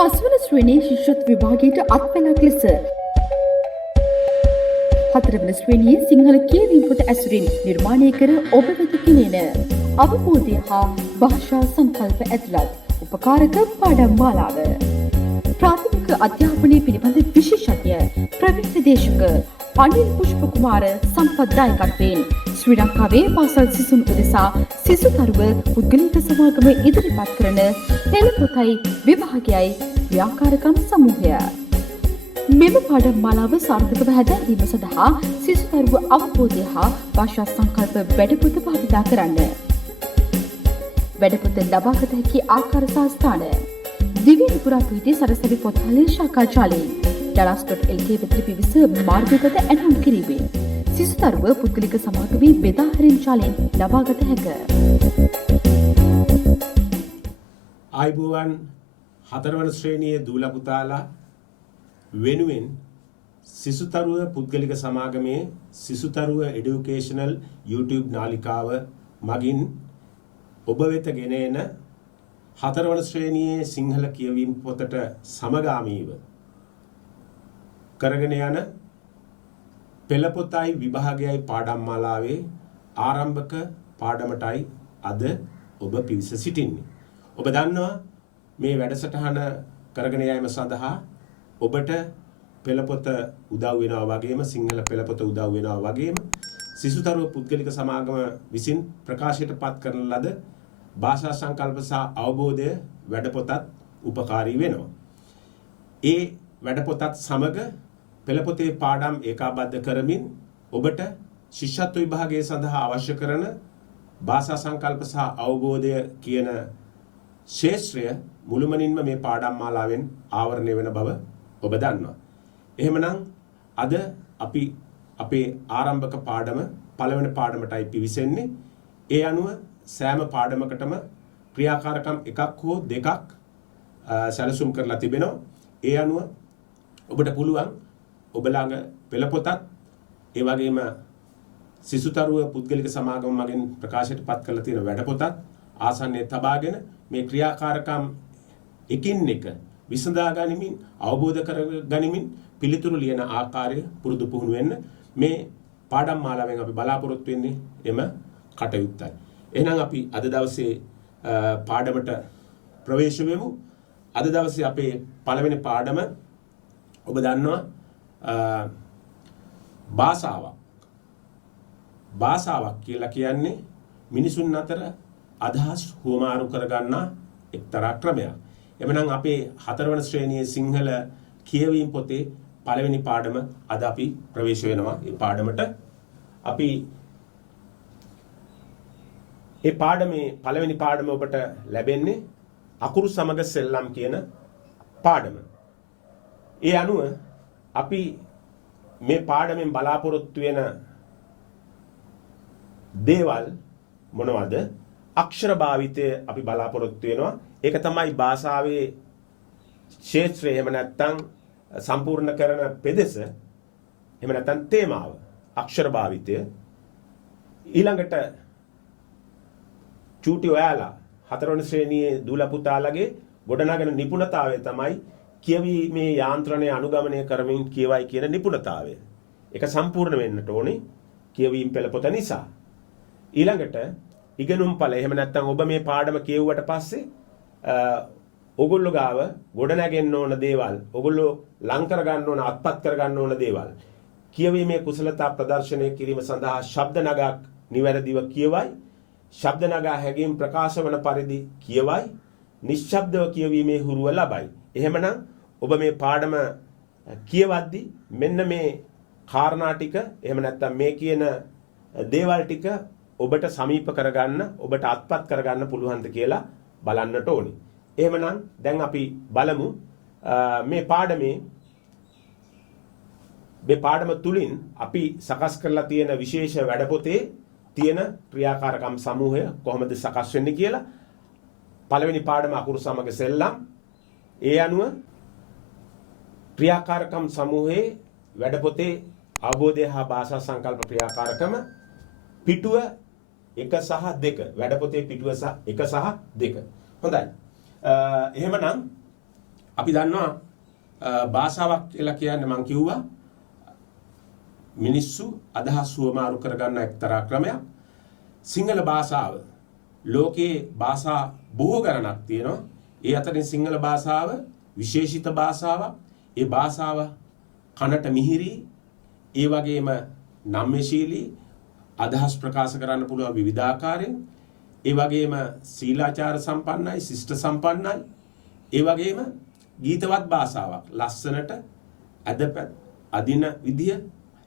පස්වන ශ්‍රේණී ශිෂ්‍යත්ව විභාගයට අත්පැලක් ලෙස හතරවන ශ්‍රේණියේ සිංහල කියවීම පොත ඇසුරින් නිර්මාණය කර ඔබ වෙත ගෙනෙන අවබෝධය හා භාෂා සංකල්ප ඇතුළත් උපකාරක පාඩම් මාලාව. ප්‍රාථමික අධ්‍යාපනය පිළිබඳ විශේෂඥ ප්‍රවීණ දේශක අනිල් පුෂ්ප කුමාර සම්පත් දායකත්වයෙන් ශ්‍රී ලංකාවේ පාසල් සිසුන් උදෙසා සිසුතරුව පුද්ගලික සමාගම ඉදිරිපත් කරන පෙළ පොතයි විභාගයයි ව්‍යාකාරකම් සමූහය. මෙම පාඩම් මාලාව සාර්ථකව හැදෑරීම සඳහා සිසුතරුව අවබෝධය හා භාෂා සංකල්ප වැඩපොත භාවිතා කරන්න. වැඩපොත ලබාගත හැකි ආකාර සහ ස්ථාන දිවයින පුරා පිහිටි සරසවි පොත්හලේ ශාඛා ජාලයෙන් ඩලාස්.lk වෙත පිවිස මාර්ගගත ඇනවුම් කිරීමෙන් සිසුතරුව පුද්ගලික සමාගමේ බෙදා හැරීම් ජාලයෙන් ලබාගත හැක. ආයිබෝවන් හතරවන ශ්‍රේණියේ දූල පුතාලා වෙනුවෙන් සිසුතරුව පුද්ගලික සමාගමේ සිසුතරුව එඩියුකේෂනල් YouTube නාලිකාව මගින් ඔබ වෙත ගෙන එන හතරවන ශ්‍රේණියේ සිංහල කියවීම පොතට සමගාමීව කරගෙන යන පෙළ පොතයි විභාගයයි පාඩම් මාලාවේ ආරම්භක පාඩමටයි අද ඔබ පිවිස සිටින්නේ. ඔබ දන්නවා මේ වැඩසටහන කරගෙන යාම සඳහා ඔබට පෙළ පොත උදව් වෙනවා වගේම සිංහල පෙළ පොත උදව් වෙනවා වගේම සිසුතරුව පුද්ගලික සමාගම විසින් ප්‍රකාශයට පත් කරන ලද භාෂා සංකල්ප සහ අවබෝධය වැඩපොතත් උපකාරී වෙනවා. ඒ වැඩපොතත් සමග පෙළ පොතේ පාඩම් ඒකාබද්ධ කරමින් ඔබට ශිෂ්‍යත්ව විභාගය සඳහා අවශ්‍ය කරන භාෂා සංකල්ප සහ අවබෝධය කියන ශේෂ්ත්‍රය මුළුමනින්ම මේ පාඩම් මාලාවෙන් ආවරණය වෙන බව ඔබ දන්නවා. එහෙමනම් අද අපි අපේ ආරම්භක පාඩම පළවෙනි පාඩමටයි පිවිසෙන්නේ. ඒ අනුව සෑම පාඩමකටම ක්‍රියාකාරකම් එකක් හෝ දෙකක් සැලසුම් කරලා තිබෙනවා. ඒ අනුව ඔබට පුළුවන් ඔබ ළඟ පෙළ පොතත් ඒ වගේම සිසුතරුව පුද්ගලික සමාගම මගින් ප්‍රකාශයට පත් කරලා තියෙන වැඩ පොතත් ආසන්නයේ තබාගෙන මේ ක්‍රියාකාරකම් එකින් එක විසඳා ගනිමින් අවබෝධ කර ගනිමින් පිළිතුරු ලියන ආකාරය පුරුදු පුහුණු වෙන්න මේ පාඩම් මාලාවෙන් අපි බලාපොරොත්තු වෙන්නේ එම කටයුත්තයි. එහෙනම් අපි අද දවසේ පාඩමට ප්‍රවේශ වෙමු. අද දවසේ අපේ පළවෙනි පාඩම ඔබ දන්නවා භාෂාවක් කියලා කියන්නේ මිනිසුන් අතර අදහස් හුවමාරු කරගන්නා එක්තරා ක්‍රමයක්. එමනම් අපේ හතරවන ශ්‍රේණියේ සිංහල කියවීම පොතේ පළවෙනි පාඩම අද අපි ප්‍රවේශ වෙනවා. මේ පාඩමට අපි ඒ පාඩමේ පළවෙනි පාඩම ඔබට ලැබෙන්නේ අකුරු සමග සෙල්ලම් කියන පාඩම. ඒ අනුව අපි මේ පාඩමෙන් බලාපොරොත්තු වෙන දේවල් මොනවද? අක්ෂර භාවිතය අපි බලාපොරොත්තු වෙනවා. ඒක තමයි භාෂාවේ ක්ෂේත්‍රය. එහෙම නැත්නම් සම්පූර්ණ කරන පෙදෙස. එහෙම නැත්නම් තේමාව. අක්ෂර භාවිතය. ඊළඟට චූටි ඔයාලා හතරවෙනි ශ්‍රේණියේ දූල පුතාලගේ ගොඩනගන නිපුණතාවය තමයි කියවීමේ යාන්ත්‍රණය අනුගමනය කරමින් කියවයි කියන නිපුණතාවය. ඒක සම්පූර්ණ වෙන්නට ඕනේ කියවීම පෙළ පොත නිසා. ඊළඟට ඉගෙනුම් ඵල. එහෙම නැත්නම් ඔබ මේ පාඩම කියවුවට පස්සේ ඔගොල්ලෝ ගාව ගොඩනගෙන්න ඕන දේවල්, ඔගොල්ලෝ ලං කර ගන්න ඕන, අත්පත් කර ගන්න ඕන දේවල්. කියවීමේ කුසලතා ප්‍රදර්ශනය කිරීම සඳහා ශබ්ද නගක් නිවැරදිව කියවයි. ශබ්ද නගා හැඟීම් ප්‍රකාශ වන පරිදි කියවයි. නිශ්ශබ්දව කියවීමේ හුරුව ලබයි. එහෙමනම් ඔබ මේ පාඩම කියවද්දී මෙන්න මේ කාරණා ටික, එහෙම නැත්නම් මේ කියන දේවල් ටික ඔබට සමීප කරගන්න, ඔබට අත්පත් කරගන්න පුළුවන්ද කියලා බලන්නට ඕනි. එහෙමනම් දැන් අපි බලමු මේ පාඩම තුලින් අපි සකස් කරලා තියෙන විශේෂ වැඩපොතේ තියෙන ක්‍රියාකාරකම් සමූහය කොහොමද සකස් වෙන්නේ කියලා. පළවෙනි පාඩම අකුරු සමග සෙල්ලම්. ඒ අනුව ක්‍රියාකාරකම් සමූහයේ වැඩපොතේ අවබෝධය හා භාෂා සංකල්ප ක්‍රියාකාරකම පිටුව 1 සහ 2. වැඩපොතේ පිටුව 1 සහ 2. හොඳයි. එහෙමනම් අපි දන්නවා භාෂාවක් කියලා කියන්නේ මම කිව්වා මිනිස්සු අදහස් සුවමාරු කරගන්න එක්තරා ක්‍රමයක්. සිංහල භාෂාව ලෝකේ භාෂා බොහෝ ගණනක් තියෙනවා. ඒ අතරින් සිංහල භාෂාව විශේෂිත භාෂාවක්. ඒ භාෂාව කනට මිහිරි, ඒ වගේම නම්‍යශීලී, අදහස් ප්‍රකාශ කරන්න පුළුවන් විවිධාකාරයෙන්. ඒ වගේම සීලාචාර සම්පන්නයි, ශිෂ්ට සම්පන්නයි. ඒ වගේම ගීතවත් භාෂාවක්. ලස්සනට අදින විදිය,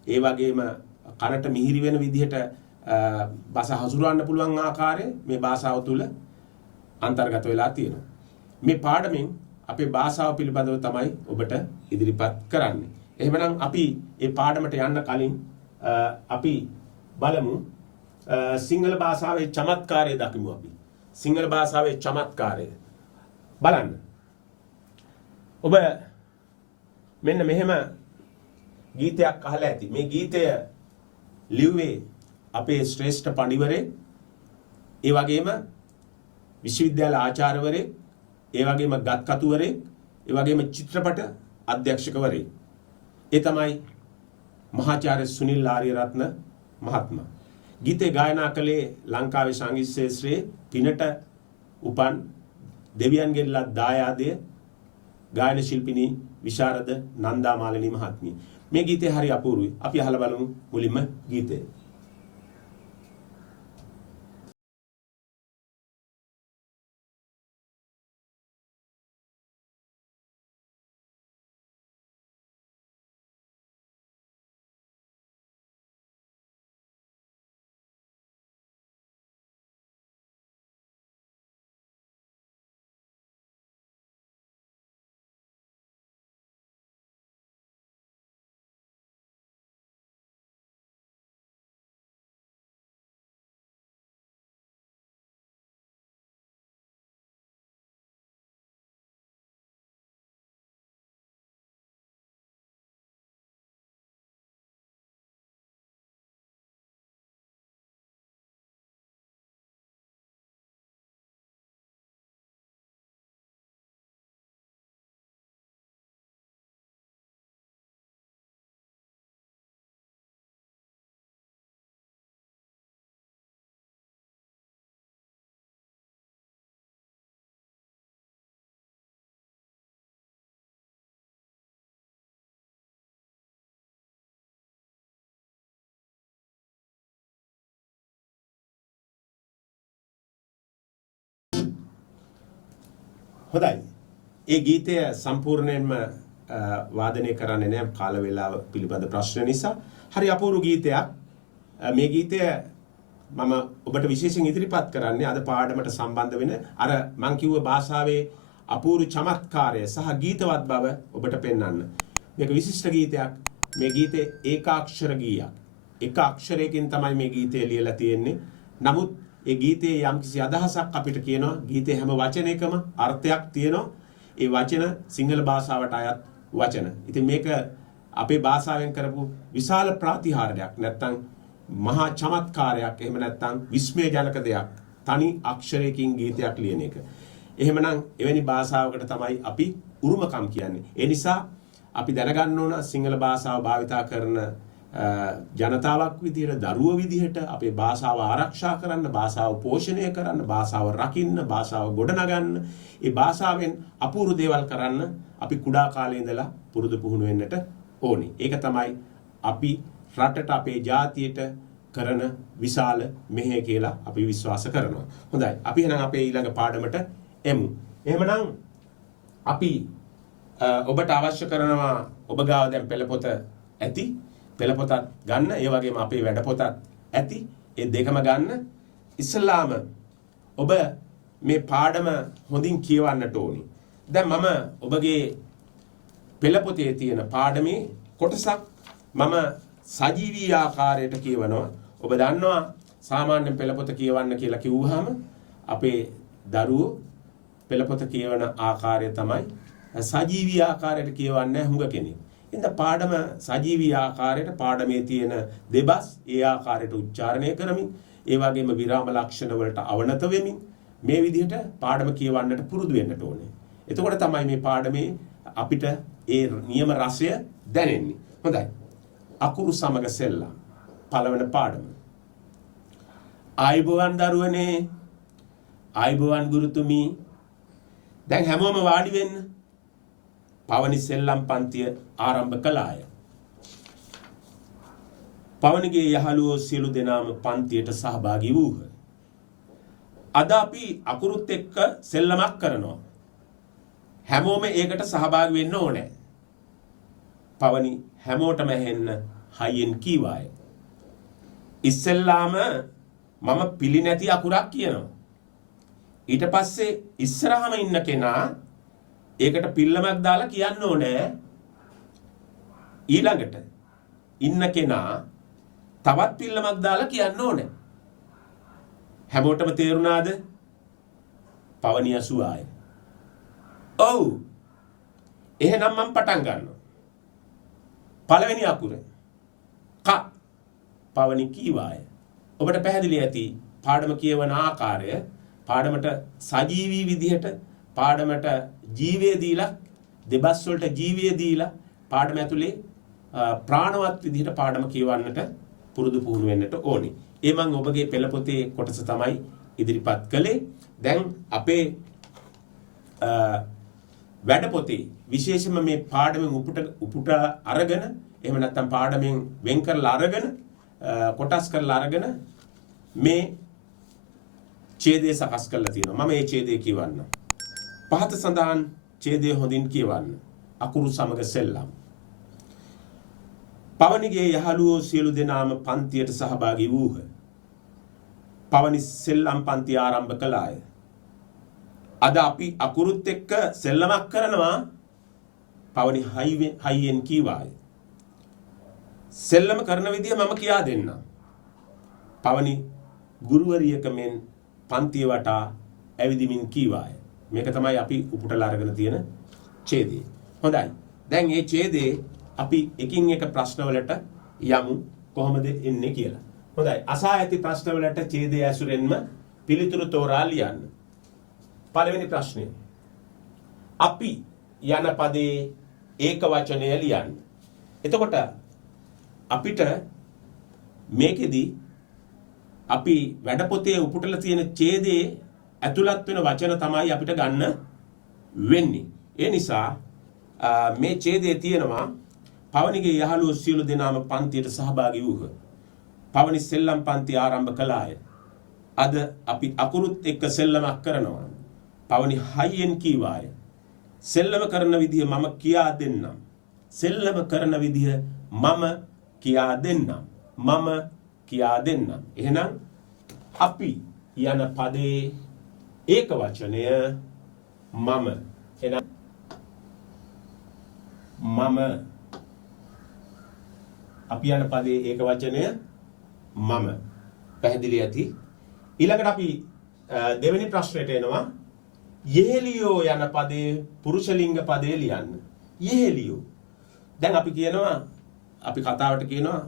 ඒ වගේම කනට මිහිරි වෙන විදිහට භාෂ හසුරවන්න පුළුවන් ආකාරය මේ භාෂාව තුළ අන්තර්ගත වෙලා තියෙනවා. මේ පාඩමෙන් අපේ භාෂාව පිළිබඳව තමයි ඔබට ඉදිරිපත් කරන්නේ. එහෙමනම් අපි මේ පාඩමට යන්න කලින් අපි බලමු සිංහල භාෂාවේ චමත්කාරය දකිමු අපි. සිංහල භාෂාවේ චමත්කාරය බලන්න. ඔබ මෙන්න මෙහෙම ගීතයක් අහලා ඇති. මේ ගීතය ලිව්වේ අපේ ශ්‍රේෂ්ඨ පඬිවරේ, ඒ වගේම විශ්වවිද්‍යාල ආචාර්යවරේ, ඒ වගේම ගත්කතුවරේ, ඒ වගේම චිත්‍රපට අධ්‍යක්ෂකවරේ. ඒ තමයි මහාචාර්ය සුනිල් ආරියරත්න මහත්මයා. ගීතේ ගායනා කළේ ලංකාවේ සංගීත ශාස්ත්‍රයේ පිනට උපන් දෙවියන්ගේ ලත් දායාදය ගායන ශිල්පිනී විශාරද නන්දා මාලිනී මහත්මිය. මේ ගීතය හරි අපූර්වයි. අපි අහලා බලමු මුලින්ම ගීතය. හොඳයි. ඒ ගීතය සම්පූර්ණයෙන්ම වාදනය කරන්නේ නැහැ කාල වේලාව පිළිබඳ ප්‍රශ්න නිසා. හරි අපූර්ව ගීතයක්. මේ ගීතය මම ඔබට විශේෂයෙන් ඉදිරිපත් කරන්නේ අද පාඩමට සම්බන්ධ වෙන අර මං කිව්ව භාෂාවේ අපූර්ව චමත්කාරය සහ ගීතවත් බව ඔබට පෙන්වන්න. මේක විශිෂ්ට ගීතයක්. මේ ගීතේ ඒකාක්ෂර ගීයක්. එක අක්ෂරයකින් තමයි මේ ගීතය ලියලා තියෙන්නේ. නමුත් ඒ ගීතයේ යම්කිසි අදහසක් අපිට කියනවා. ගීතේ හැම වචනයකම අර්ථයක් තියෙනවා. ඒ වචන සිංහල භාෂාවට අයත් වචන. ඉතින් මේක අපේ භාෂාවෙන් කරපු විශාල ප්‍රාතිහාර්යයක්. නැත්තම් මහා චමත්කාරයක්. එහෙම නැත්තම් විස්මයජනක දෙයක්. තනි අක්ෂරයකින් ගීතයක් ලියන එක. එහෙමනම් එවැනි භාෂාවකට තමයි අපි උරුමකම් කියන්නේ. ඒ නිසා අපි දැනගන්න ඕන සිංහල භාෂාව භාවිතා කරන ජනතාවක් විදිහට, දරුවෝ විදිහට අපේ භාෂාව ආරක්ෂා කරන්න, භාෂාව පෝෂණය කරන්න, භාෂාව රකින්න, භාෂාව ගොඩනගන්න, ඒ භාෂාවෙන් අපූර්ව දේවල් කරන්න අපි කුඩා කාලේ ඉඳලා පුරුදු පුහුණු වෙන්නට ඕනේ. ඒක තමයි අපි රටට, අපේ ජාතියට කරන විශාල මෙහෙය කියලා අපි විශ්වාස කරනවා. හොඳයි. අපි එහෙනම් අපේ ඊළඟ පාඩමට එමු. එහෙමනම් අපි ඔබට අවශ්‍ය කරනවා ඔබ ගාව දැන් පෙළපොත ඇති. පෙළපොතත් ගන්න. ඒ වගේම අපේ වැඩපොතත් ඇති. ඒ දෙකම ගන්න. ඉස්ලාම ඔබ මේ පාඩම හොඳින් කියවන්නට ඕනි. දැන් මම ඔබගේ පෙළපොතේ තියෙන පාඩමේ කොටසක් මම සජීවී ආකාරයට කියවනවා. ඔබ දන්නවා සාමාන්‍ය පෙළපොත කියවන්න කියලා කිව්වහම අපේ දරුවෝ පෙළපොත කියවන ආකාරය තමයි සජීවී ආකාරයට කියවන්නේ හුඟ කෙනෙක්. ඉතින් පාඩම සජීවී ආකාරයට පාඩමේ තියෙන දෙබස් ඒ ආකාරයට උච්චාරණය කරමින්, ඒ වගේම විරාම ලක්ෂණ වලට අවනත වෙමින් මේ විදිහට පාඩම කියවන්නට පුරුදු වෙන්නට ඕනේ. එතකොට තමයි මේ පාඩමේ අපිට ඒ නියම රසය දැනෙන්නේ. හොඳයි. අකුරු සමග සෙල්ලම්. පළවෙනි පාඩම. ආයුබෝවන් දරුවනේ. ආයුබෝවන් ගුරුතුමී. දැන් හැමෝම වාඩි වෙන්න. පවනි සෙල්ලම් පන්තිය ආරම්භ කළාය. පවනිගේ යහළුවෝ සියලු දෙනාම පන්තියට සහභාගී වූහ. අද අපි අකුරුත් එක්ක සෙල්ලමක් කරනවා. හැමෝම ඒකට සහභාගී වෙන්න ඕනේ. පවනි හැමෝටම හෙන්න හයියෙන් කීවාය. ඉස්සෙල්ලාම මම පිළි නැති අකුරක් කියනවා. ඊට පස්සේ ඉස්සරහම ඉන්න කෙනා ඒකට පිල්ලමක් දාලා කියන්න ඕනේ. ඊළඟට ඉන්න කෙනා තවත් පිල්ලමක් දාලා කියන්න ඕනේ. හැමෝටම තේරුණාද? පවනි අසුආය. ඔව්. එහෙනම් මම පටන් ගන්නවා. පළවෙනි අකුර ක. පවනි කීවාය. ඔබට පැහැදිලි ඇති පාඩම කියවන ආකාරය. පාඩමට සජීවී විදිහට පාඩමට ජීවය දීලා දෙබස් වලට ජීවය දීලා පාඩම ඇතුලේ ප්‍රාණවත් විදිහට පාඩම කියවන්නට පුරුදු පුහුණු වෙන්නට ඕනේ. ඒ මම ඔබගේ පෙළ පොතේ කොටස තමයි ඉදිරිපත් කළේ. දැන් අපේ වැඩ පොතේ විශේෂයෙන්ම මේ පාඩමෙන් උපුට අරගෙන එහෙම නැත්නම් පාඩමෙන් වෙන් කරලා අරගෙන කොටස් කරලා අරගෙන මේ ඡේදය සකස් කරලා තියෙනවා. මම මේ ඡේදය කියවන්න. පහත සඳහන් ඡේදය හොඳින් කියවන්න. අකුරු සමග සෙල්ලම්. පවනිගේ යහළුවෝ සියලු දෙනාම පන්තියට සහභාගී වූහ. පවනි සෙල්ලම් පන්තිය ආරම්භ කළාය. අද අපි අකුරුත් එක්ක සෙල්ලමක් කරනවා. පවනි හයියෙන් කීවාය. සෙල්ලම කරන විදිය මම කියා දෙන්නම්. පවනි ගුරුවරියක මෙන් පන්තිය වටා ඇවිදිමින් කීවාය. මේක තමයි අපි උපුටලා අරගෙන තියෙන ඡේදය. හොඳයි. දැන් මේ ඡේදේ අපි එකින් එක ප්‍රශ්නවලට යමු කොහොමද එන්නේ කියලා. හොඳයි. අසා ඇති ප්‍රශ්නවලට ඡේදය ඇසුරෙන්ම පිළිතුරු තෝරා ලියන්න. පළවෙනි ප්‍රශ්නය. අපි යන පදේ ඒක වචනය ලියන්න. එතකොට අපිට මේකෙදි අපි වැඩ පොතේ උපුටලා තියෙන ඡේදයේ ඇතුළත් වෙන වචන තමයි අපිට ගන්න වෙන්නේ. ඒ නිසා මේ ඡේදයේ තියෙනවා පවනිගේ යහළුවෝ සියලු දෙනාම පන්තියට සහභාගී වූහ. පවනි සෙල්ලම් පන්ති ආරම්භ කළාය. අද අපි අකුරුත් එක්ක සෙල්ලමක් කරනවා. පවනි හයියෙන් කීවාය. සෙල්ලම කරන විදිහ මම කියා දෙන්නම්. සෙල්ලම කරන විදිහ මම කියා දෙන්නම්. මම කියා දෙන්නම්. එහෙනම් අපි යන පදේ ඒක වචනය මම. එහෙනම් මම. අපි යන පදේ ඒක වචනය මම. පැහැදිලි ඇති. ඊළඟට අපි දෙවෙනි ප්‍රශ්නෙට එනවා. යෙහෙලියෝ යන පදේ පුරුෂ ලිංග පදේ ලියන්න. යෙහෙලියෝ. දැන් අපි කියනවා අපි කතාවට කියනවා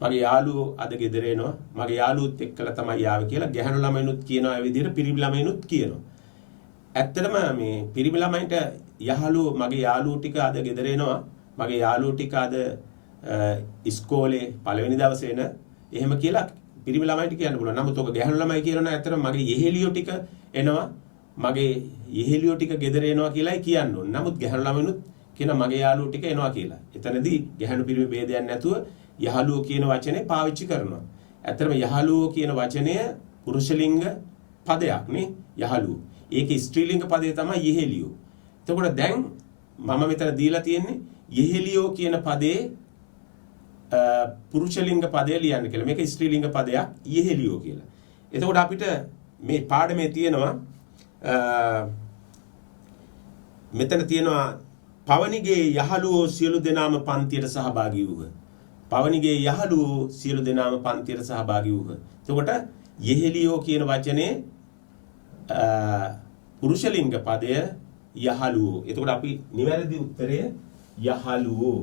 මගේ යාළුවෝ අද ගෙදර එනවා. මගේ යාළුවොත් එක්කලා තමයි ආවේ කියලා ගැහණු ළමයිනුත් කියනවා ඒ විදිහට පිරිමි ළමයිනුත් කියනවා. ඇත්තටම මේ පිරිමි ළමයින්ට යහළුවෝ මගේ යාළුවෝ ටික අද ගෙදර එනවා. මගේ යාළුවෝ ටික අද ඉස්කෝලේ පළවෙනි දවසේ එන එහෙම කියලා පිරිමි ළමයින්ට කියන්න පුළුවන්. නමුත් ඔක ගැහණු ළමයි කියනවා ඇත්තටම මගේ යෙහෙලියෝ ටික එනවා. මගේ යෙහෙලියෝ ටික ගෙදර එනවා කියලායි කියන්න ඕනේ. නමුත් ගැහණු ළමයිනුත් කියන මගේ යාළුවෝ ටික එනවා කියලා. එතනදී ගැහණු පිරිමි ભેදයක් නැතුව යහළුවෝ කියන වචනේ පාවිච්චි කරනවා. ඇත්තටම යහළුවෝ කියන වචනය පුරුෂ ලිංග පදයක් නේ යහළුවෝ. ඒකේ ස්ත්‍රී ලිංග පදේ තමයි යෙහෙලියෝ. එතකොට දැන් මම මෙතන දීලා තියෙන්නේ යෙහෙලියෝ කියන පදේ පුරුෂ ලිංග පදේ ලියන්න කියලා. මේක ස්ත්‍රී ලිංග පදයක් යෙහෙලියෝ කියලා. එතකොට අපිට මේ පාඩමේ තියෙනවා මෙතන තියෙනවා පවනිගේ යහළුවෝ සියලු දෙනාම පන්තියට සහභාගී වූහ. පවනිගේ යහළුවෝ සියලු දෙනාම පන්තියට සහභාගී වූහ. එතකොට යෙහෙලියෝ කියන වචනේ පුරුෂ ලිංග පදය යහළුවෝ. එතකොට අපි නිවැරදි උත්තරය යහළුවෝ.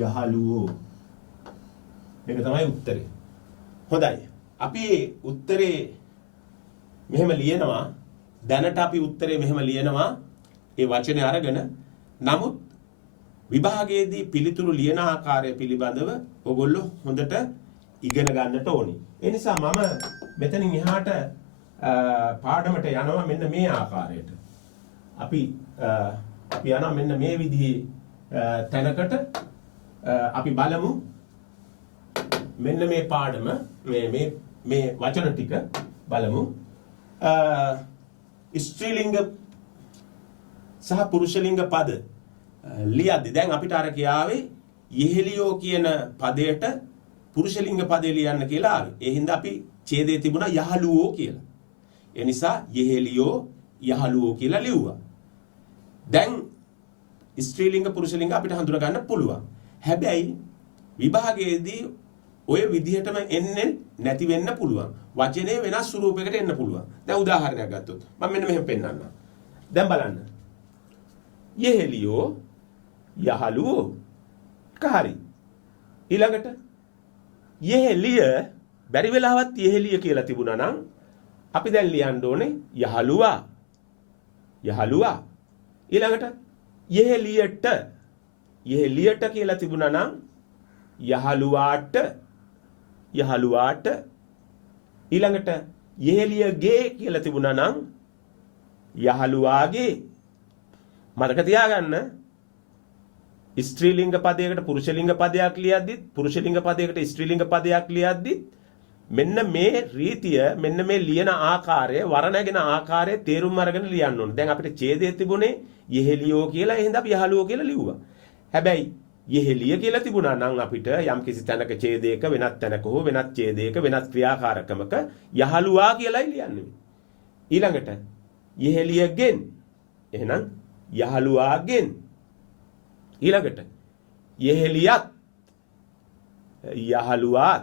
යහළුවෝ. මේක තමයි උත්තරේ. හොඳයි. අපි උත්තරේ මෙහෙම ලියනවා. දැනට අපි උත්තරේ මෙහෙම ලියනවා. ඒ වචනේ අරගෙන. නමුත් විභාගයේදී පිළිතුරු ලියන ආකාරය පිළිබඳව ඔයගොල්ලෝ හොඳට ඉගෙන ගන්නට ඕනි. ඒ නිසා මම මෙතනින් එහාට පාඩමට යනවා මෙන්න මේ ආකාරයට. අපි යනවා මෙන්න මේ විදිහේ තැනකට අපි බලමු මෙන්න මේ පාඩම මේ වචන ටික බලමු. ස්ත්‍රීලිංග සහ පුරුෂලිංග පද ලියද්දී දැන් අපිට අර කියාවේ යෙහෙලියෝ කියන පදයට පුරුෂලිංග පදේ ලියන්න කියලා ආවේ. ඒ හින්දා අපි ඡේදයේ තිබුණා යහළුවෝ කියලා. ඒ නිසා යෙහෙලියෝ යහළුවෝ කියලා ලිව්වා. දැන් ස්ත්‍රීලිංග පුරුෂලිංග අපිට හඳුනා ගන්න පුළුවන්. හැබැයි විභාගයේදී ඔය විදිහටම එන්නේ නැති වෙන්න පුළුවන්. වචනේ වෙනස් ස්වරූපයකට එන්න පුළුවන්. දැන් උදාහරණයක් ගත්තොත් මම මෙන්න මෙහෙම පෙන්නන්නම්. දැන් බලන්න. යෙහෙලියෝ යහළුවෝ කාරි. ඊළඟට යෙහෙලිය බැරි වෙලාවත් යෙහෙලිය කියලා තිබුණා නම් අපි දැන් ලියන්න ඕනේ යහළුවා. යහළුවා. ඊළඟට යෙහෙලියට කියලා තිබුණා නම් යහළුවාට. යහළුවාට. ඊළඟට යෙහෙලියගේ කියලා තිබුණා නම් යහළුවාගේ. මතක තියාගන්න ස්ත්‍රීලිංග පදයකට පුරුෂලිංග පදයක් ලියද්දිත් පුරුෂලිංග පදයකට ස්ත්‍රීලිංග පදයක් ලියද්දිත් මෙන්න මේ රීතිය මෙන්න මේ ලියන ආකාරය වරණගෙන ආකාරය තේරුම් අරගෙන ලියන්න ඕනේ. දැන් අපිට ඡේදයේ තිබුණේ යෙහෙලියෝ කියලා එහෙනම් අපි යහළුවෝ කියලා ලිව්වා. හැබැයි යෙහෙලිය කියලා තිබුණා නම් අපිට යම් කිසි තැනක ඡේදයක වෙනත් තැනක හෝ වෙනත් ඡේදයක වෙනත් ක්‍රියාකාරකමක යහළුවා කියලායි ලියන්නේ. ඊළඟට යෙහෙලියගෙන් එහෙනම් යහළුවාගෙන්. ඊළඟට යෙහෙලියත් යහළුවාත්.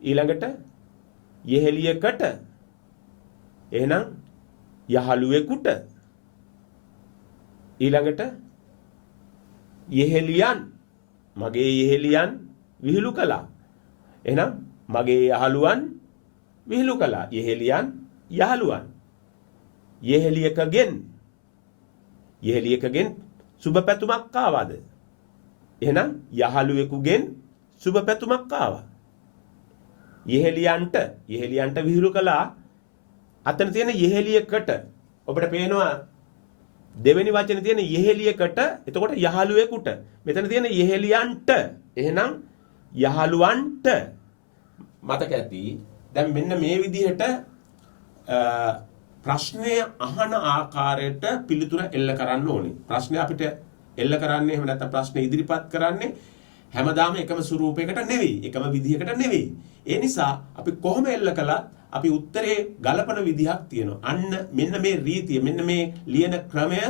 ඊළඟට යෙහෙලියකට එහෙනම් යහළුවෙකුට. ඊළඟට යෙහෙලියන් මගේ යෙහෙලියන් විහිළු කළා. එහෙනම් මගේ යහළුවන් විහිළු කළා. යෙහෙලියන් යහළුවන්. යෙහෙලියකගෙන් සුබ පැතුමක් ආවද? එහෙනම් යහළුවෙකුගෙන් සුබ පැතුමක් ආවා. යෙහෙලියන්ට විහිළු කළා. අතන තියෙන යෙහෙලියකට ඔබට පේනවා දෙවෙනි වචනේ තියෙන යෙහෙලියකට එතකොට යහළුවෙකුට. මෙතන තියෙන යෙහෙලියන්ට එහෙනම් යහළුවන්ට. මතක ඇති. දැන් මෙන්න මේ විදිහට ප්‍රශ්නය අහන ආකාරයට පිළිතුර එල්ල කරන්න ඕනේ. ප්‍රශ්නේ අපිට එල්ල කරන්නේ එහෙම නැත්නම් ප්‍රශ්න ඉදිරිපත් කරන්නේ හැමදාම එකම ස්වරූපයකට නෙවෙයි, එකම විදිහකට නෙවෙයි. ඒ නිසා අපි කොහොම එල්ල කළත් අපි උත්තරේ ගලපන විදිහක් තියෙනවා. අන්න මෙන්න මේ රීතිය, මෙන්න මේ ලියන ක්‍රමය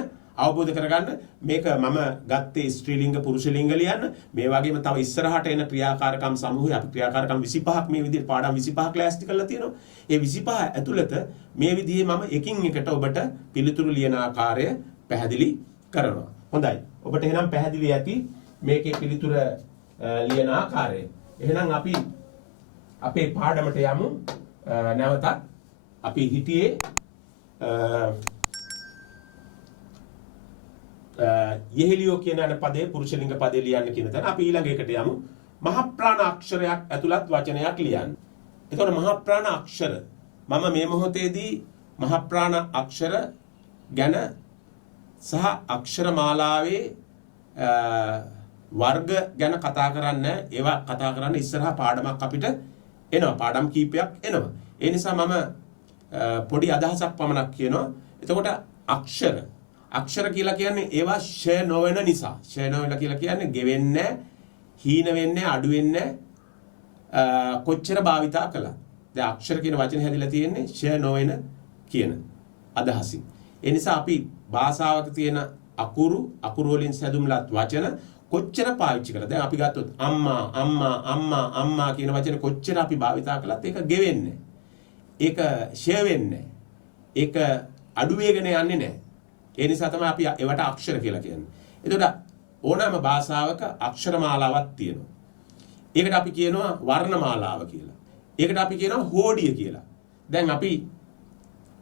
අවබෝධ කරගන්න. මේක මම ගත්තේ ස්ත්‍රීලිංග පුරුෂලිංග ලියන්න. මේ වගේම තව ඉස්සරහට එන ක්‍රියාකාරකම් සමූහය අපි ක්‍රියාකාරකම් 25ක් මේ විදිහට පාඩම් 25ක් ලෑස්ති කරලා තියෙනවා. ඒ 25 ඇතුළත මේ විදිහේ මම එකින් එකට ඔබට පිළිතුරු ලියන ආකාරය පැහැදිලි කරනවා. හොඳයි. ඔබට එහෙනම් පැහැදිලි ඇති මේකේ පිළිතුර ලියන ආකාරය. එහෙනම් අපි අපේ පාඩමට යමු. නැවතත් අපි හිටියේ යෙහෙලියෝ කියන පදේ පුරුෂලිංග පදේ ලියන්න කියන තැන අපි ඊළඟ එකට යමු. මහ ප්‍රාණ අක්ෂරයක් ඇතුළත් වචනයක් ලියන්න. එතකොට මහ ප්‍රාණ අක්ෂර මම මේ මොහොතේදී මහ ප්‍රාණ අක්ෂර ගැන සහ අක්ෂර මාලාවේ වර්ග ගැන කතා කරන්න. ඒවා කතා කරන්න ඉස්සරහා පාඩමක් අපිට එනවා. පාඩම් කීපයක් එනවා. ඒ නිසා මම පොඩි අදහසක් පමණක් කියනවා. එතකොට අක්ෂර කියලා කියන්නේ ඒවා ෂය නොවන නිසා. ෂය නොවන කියලා කියන්නේ ගෙවෙන්නේ, හීන වෙන්නේ, අඩු වෙන්නේ කොච්චර භාවිතා කළා. දැන් අක්ෂර කියන වචනේ හැදිලා තියෙන්නේ ෂය නොවන කියන අදහසින්. ඒ නිසා අපි භාෂාවක තියෙන අකුරු වලින් සැදුම්ලත් වචන කොච්චර පාවිච්චි කරලා. දැන් අපි ගත්තොත් අම්මා කියන වචනේ කොච්චර අපි භාවිතා කළත් ඒක ගෙවෙන්නේ. ඒක ෂය වෙන්නේ. ඒක අඩු වේගන යන්නේ නැහැ. ඒ නිසා තමයි අපි ඒවට අක්ෂර කියලා කියන්නේ. එතකොට ඕනෑම භාෂාවක අක්ෂර මාලාවක් තියෙනවා. ඒකට අපි කියනවා වර්ණමාලාව කියලා. ඒකට අපි කියනවා හෝඩිය කියලා. දැන් අපි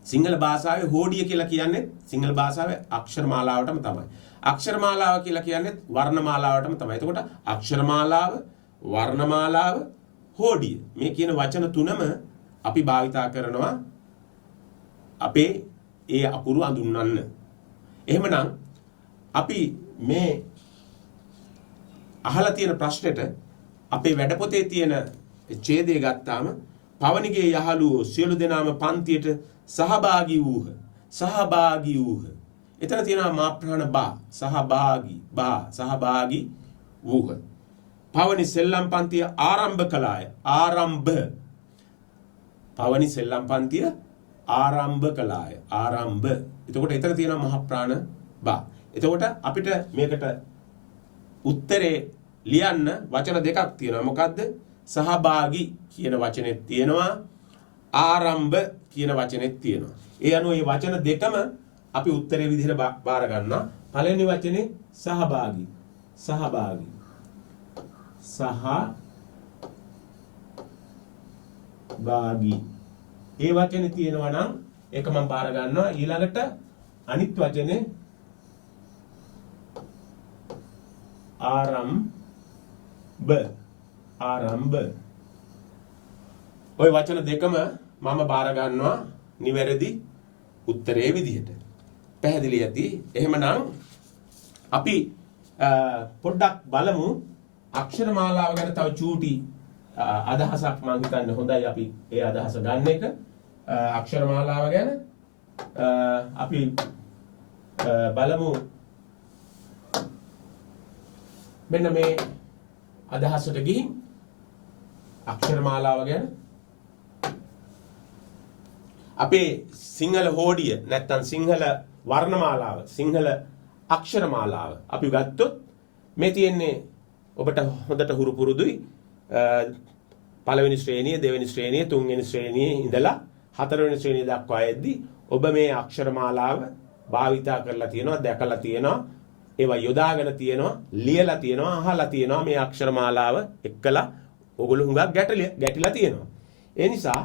සිංහල භාෂාවේ හෝඩිය කියලා කියන්නේ සිංහල භාෂාවේ අක්ෂර මාලාවටම තමයි. අක්ෂර මාලාව කියලා කියන්නේ වර්ණමාලාවටම තමයි. එතකොට අක්ෂර මාලාව, වර්ණමාලාව, හෝඩිය මේ කියන වචන තුනම අපි භාවිතා කරනවා අපේ ඒ අකුරු අඳුන්වන්න. එහෙමනම් අපි මේ අහලා තියෙන ප්‍රශ්නෙට අපේ වැඩ පොතේ තියෙන ඡේදය ගත්තාම පවනිගේ යහළුවෝ සියලු දෙනාම පන්තියට සහභාගී වූහ. සහභාගී වූහ. එතන තියෙනවා මාප්‍රාණ බා සහභාගී වූහ. පවනි සෙල්ලම් පන්තිය ආරම්භ කළාය. පවනි සෙල්ලම් පන්තිය ආරම්භ කළාය. එතකොට එතන තියෙනවා මහප්‍රාණ බා. එතකොට අපිට මේකට උත්තරේ ලියන්න වචන දෙකක් තියෙනවා. මොකද්ද? සහභාගී කියන වචනේ තියෙනවා. ආරම්භ කියන වචනේත් තියෙනවා. ඒ අනුව මේ වචන දෙකම අපි උත්තරේ විදිහට බාර ගන්නවා. පළවෙනි වචනේ සහභාගී. සහභාගී. ඒ වචනේ තියෙනවා නම් ඒක මම බාර ගන්නවා. ඊළඟට අනිත් වචනේ ආරම්භ. ওই වචන දෙකම මම බාර ගන්නවා නිවැරදි උත්තරයේ විදිහට. පැහැදිලි ඇති. එහෙමනම් අපි පොඩ්ඩක් බලමු අක්ෂර මාලාව ගැන තව චූටි අදහසක් මම හිතන්නේ හොඳයි අපි ඒ අදහස ගන්න එක. අක්ෂර මාලාව ගැන අපි බලමු මෙන්න මේ අදහසට ගිහින් අක්ෂර මාලාව ගැන අපේ සිංහල හෝඩිය නැත්නම් සිංහල වර්ණමාලාව සිංහල අක්ෂර මාලාව අපි ගත්තොත් මේ තියෙන්නේ ඔබට හොඳට හුරු පුරුදුයි පළවෙනි ශ්‍රේණිය දෙවෙනි ශ්‍රේණිය තුන්වෙනි ශ්‍රේණියේ ඉඳලා හතරවෙනි ශ්‍රේණිය දක්වා එද්දී ඔබ මේ අක්ෂර මාලාව භාවිතා කරලා තියෙනවා දැකලා තියෙනවා ඒවා යොදාගෙන තියෙනවා ලියලා තියෙනවා අහලා තියෙනවා මේ අක්ෂර මාලාව එක්කලා ඔගොල්ලෝ හුඟක් ගැටිලා තියෙනවා ඒ නිසා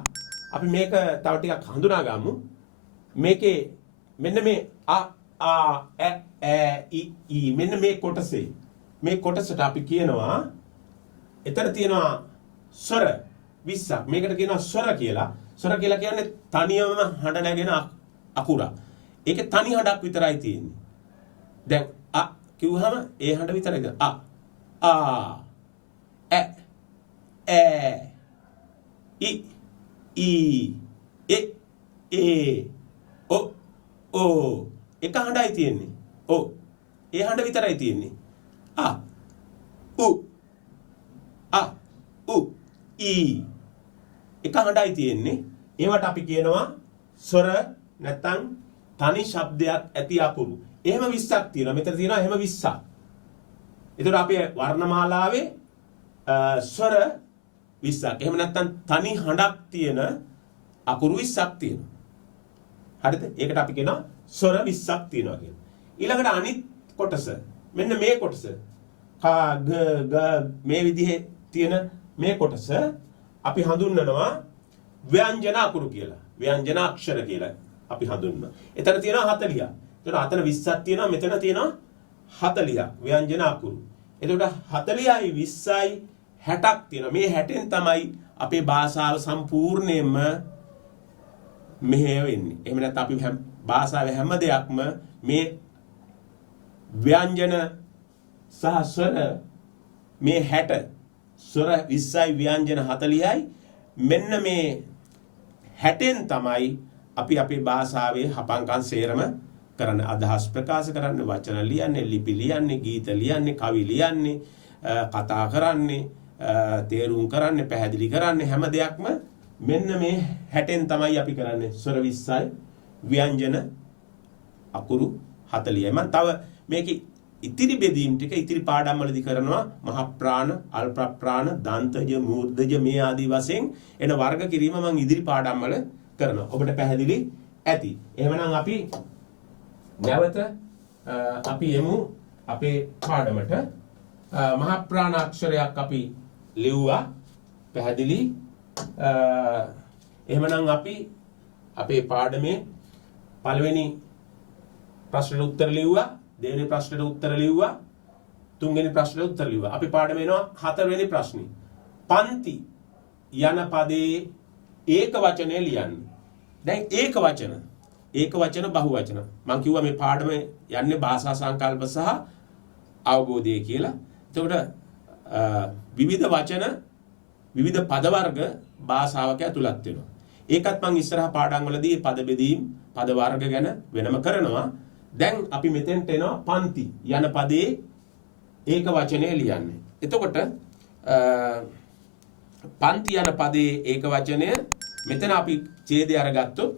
අපි මේක තව ටිකක් හඳුනා ගමු මේකේ මෙන්න මේ අ ඈ ඊ මෙන්න මේ කොටසට අපි කියනවා එතන තියෙනවා ස්වර 20ක් මේකට කියනවා ස්වර කියලා කියන්නේ තනියම හඬ නැගෙන අකුර ඒකේ තනි හඬක් විතරයි තියෙන්නේ දැන් අ කිව්වහම ඒ හඬ විතරයි තියෙන්නේ ඈ ඊ ඒ ඕ එක හඬයි තියෙන්නේ. ඔව්. ඒ හඬ විතරයි තියෙන්නේ. ඊ එක හඬයි තියෙන්නේ. ඒවට අපි කියනවා ස්වර නැත්නම් තනි ශබ්දයක් ඇති අකුරු. එහෙම 20ක් තියෙනවා. මෙතන තියෙනවා එහෙම 20ක්. ඒතර අපේ වර්ණමාලාවේ ස්වර 20ක්. එහෙම නැත්නම් තනි හඬක් තියෙන අකුරු 20ක් තියෙනවා. හරිද? ඒකට අපි කියනවා ස්වර 20ක් තියෙනවා කියලා. ඊළඟට අනිත් කොටස මෙන්න මේ කොටස කා ග ග මේ විදිහේ තියෙන මේ කොටස අපි හඳුන්වනවා ව්‍යංජන අකුරු කියලා. ව්‍යංජන අක්ෂර කියලා අපි හඳුන්වනවා. එතන තියෙනවා 40ක්. එතකොට අතන 20ක් තියෙනවා මෙතන තියෙනවා 40ක් ව්‍යංජන අකුරු. එතකොට 40යි 20යි 60ක් තියෙනවා. මේ 60න් තමයි අපේ භාෂාව සම්පූර්ණයෙන්ම මෙහෙය වෙන්නේ. එහෙම නැත්නම් අපි භාෂාවේ හැම දෙයක්ම මේ ව්‍යංජන සහ ස්වර මේ 60 ස්වර 20යි ව්‍යංජන 40යි මෙන්න මේ 60න් තමයි අපි අපේ භාෂාවේ හපංකම් සේරම කරන්න අදහස් ප්‍රකාශ කරන්න වචන ලියන්නේ ලිපි ලියන්නේ ගීත ලියන්නේ කවි ලියන්නේ කතා කරන්නේ තේරුම් කරන්නේ පැහැදිලි කරන්නේ හැම දෙයක්ම මෙන්න මේ 60න් තමයි අපි කරන්නේ ස්වර 20යි ව්‍යංජන අකුරු 40යි මම තව මේකේ ඉතිරි බෙදීම් ටික ඉතිරි පාඩම් වලදී කරනවා මහ ප්‍රාණ අල්ප ප්‍රාණ දන්තජ මූර්ධජ මේ ආදී වශයෙන් එන වර්ග කිරීම මම ඉදිරි පාඩම් වල කරනවා ඔබට පැහැදිලි ඇති එහෙමනම් අපි නැවත අපි යමු අපේ පාඩමට මහ ප්‍රාණ අක්ෂරයක් අපි ලිව්වා පැහැදිලි එහෙමනම් අපි අපේ පාඩමේ පළවෙනි ප්‍රශ්නෙට උත්තර ලිව්වා දෙවෙනි ප්‍රශ්නෙට උත්තර ලිව්වා තුන්වෙනි ප්‍රශ්නෙට උත්තර ලිව්වා අපි පාඩම එනවා හතරවෙනි ප්‍රශ්නේ පන්ති යන පදේ ඒක වචනය ලියන්න දැන් ඒක වචන බහු වචන මම කිව්වා මේ පාඩම යන්නේ භාෂා සංකල්ප සහ අවබෝධය කියලා එතකොට විවිධ වචන විවිධ පද වර්ග භාෂාවක ඇතුළත් වෙනවා ඒකත් මම ඉස්සරහ පාඩම් වලදී පද බෙදීම් පද වර්ග ගැන වෙනම කරනවා දැන් අපි මෙතෙන්ට එනවා පන්ති යන පදේ ඒක වචනය ලියන්නේ එතකොට පන්ති යන පදේ ඒක වචනය මෙතන අපි ඡේදය අරගත්තොත්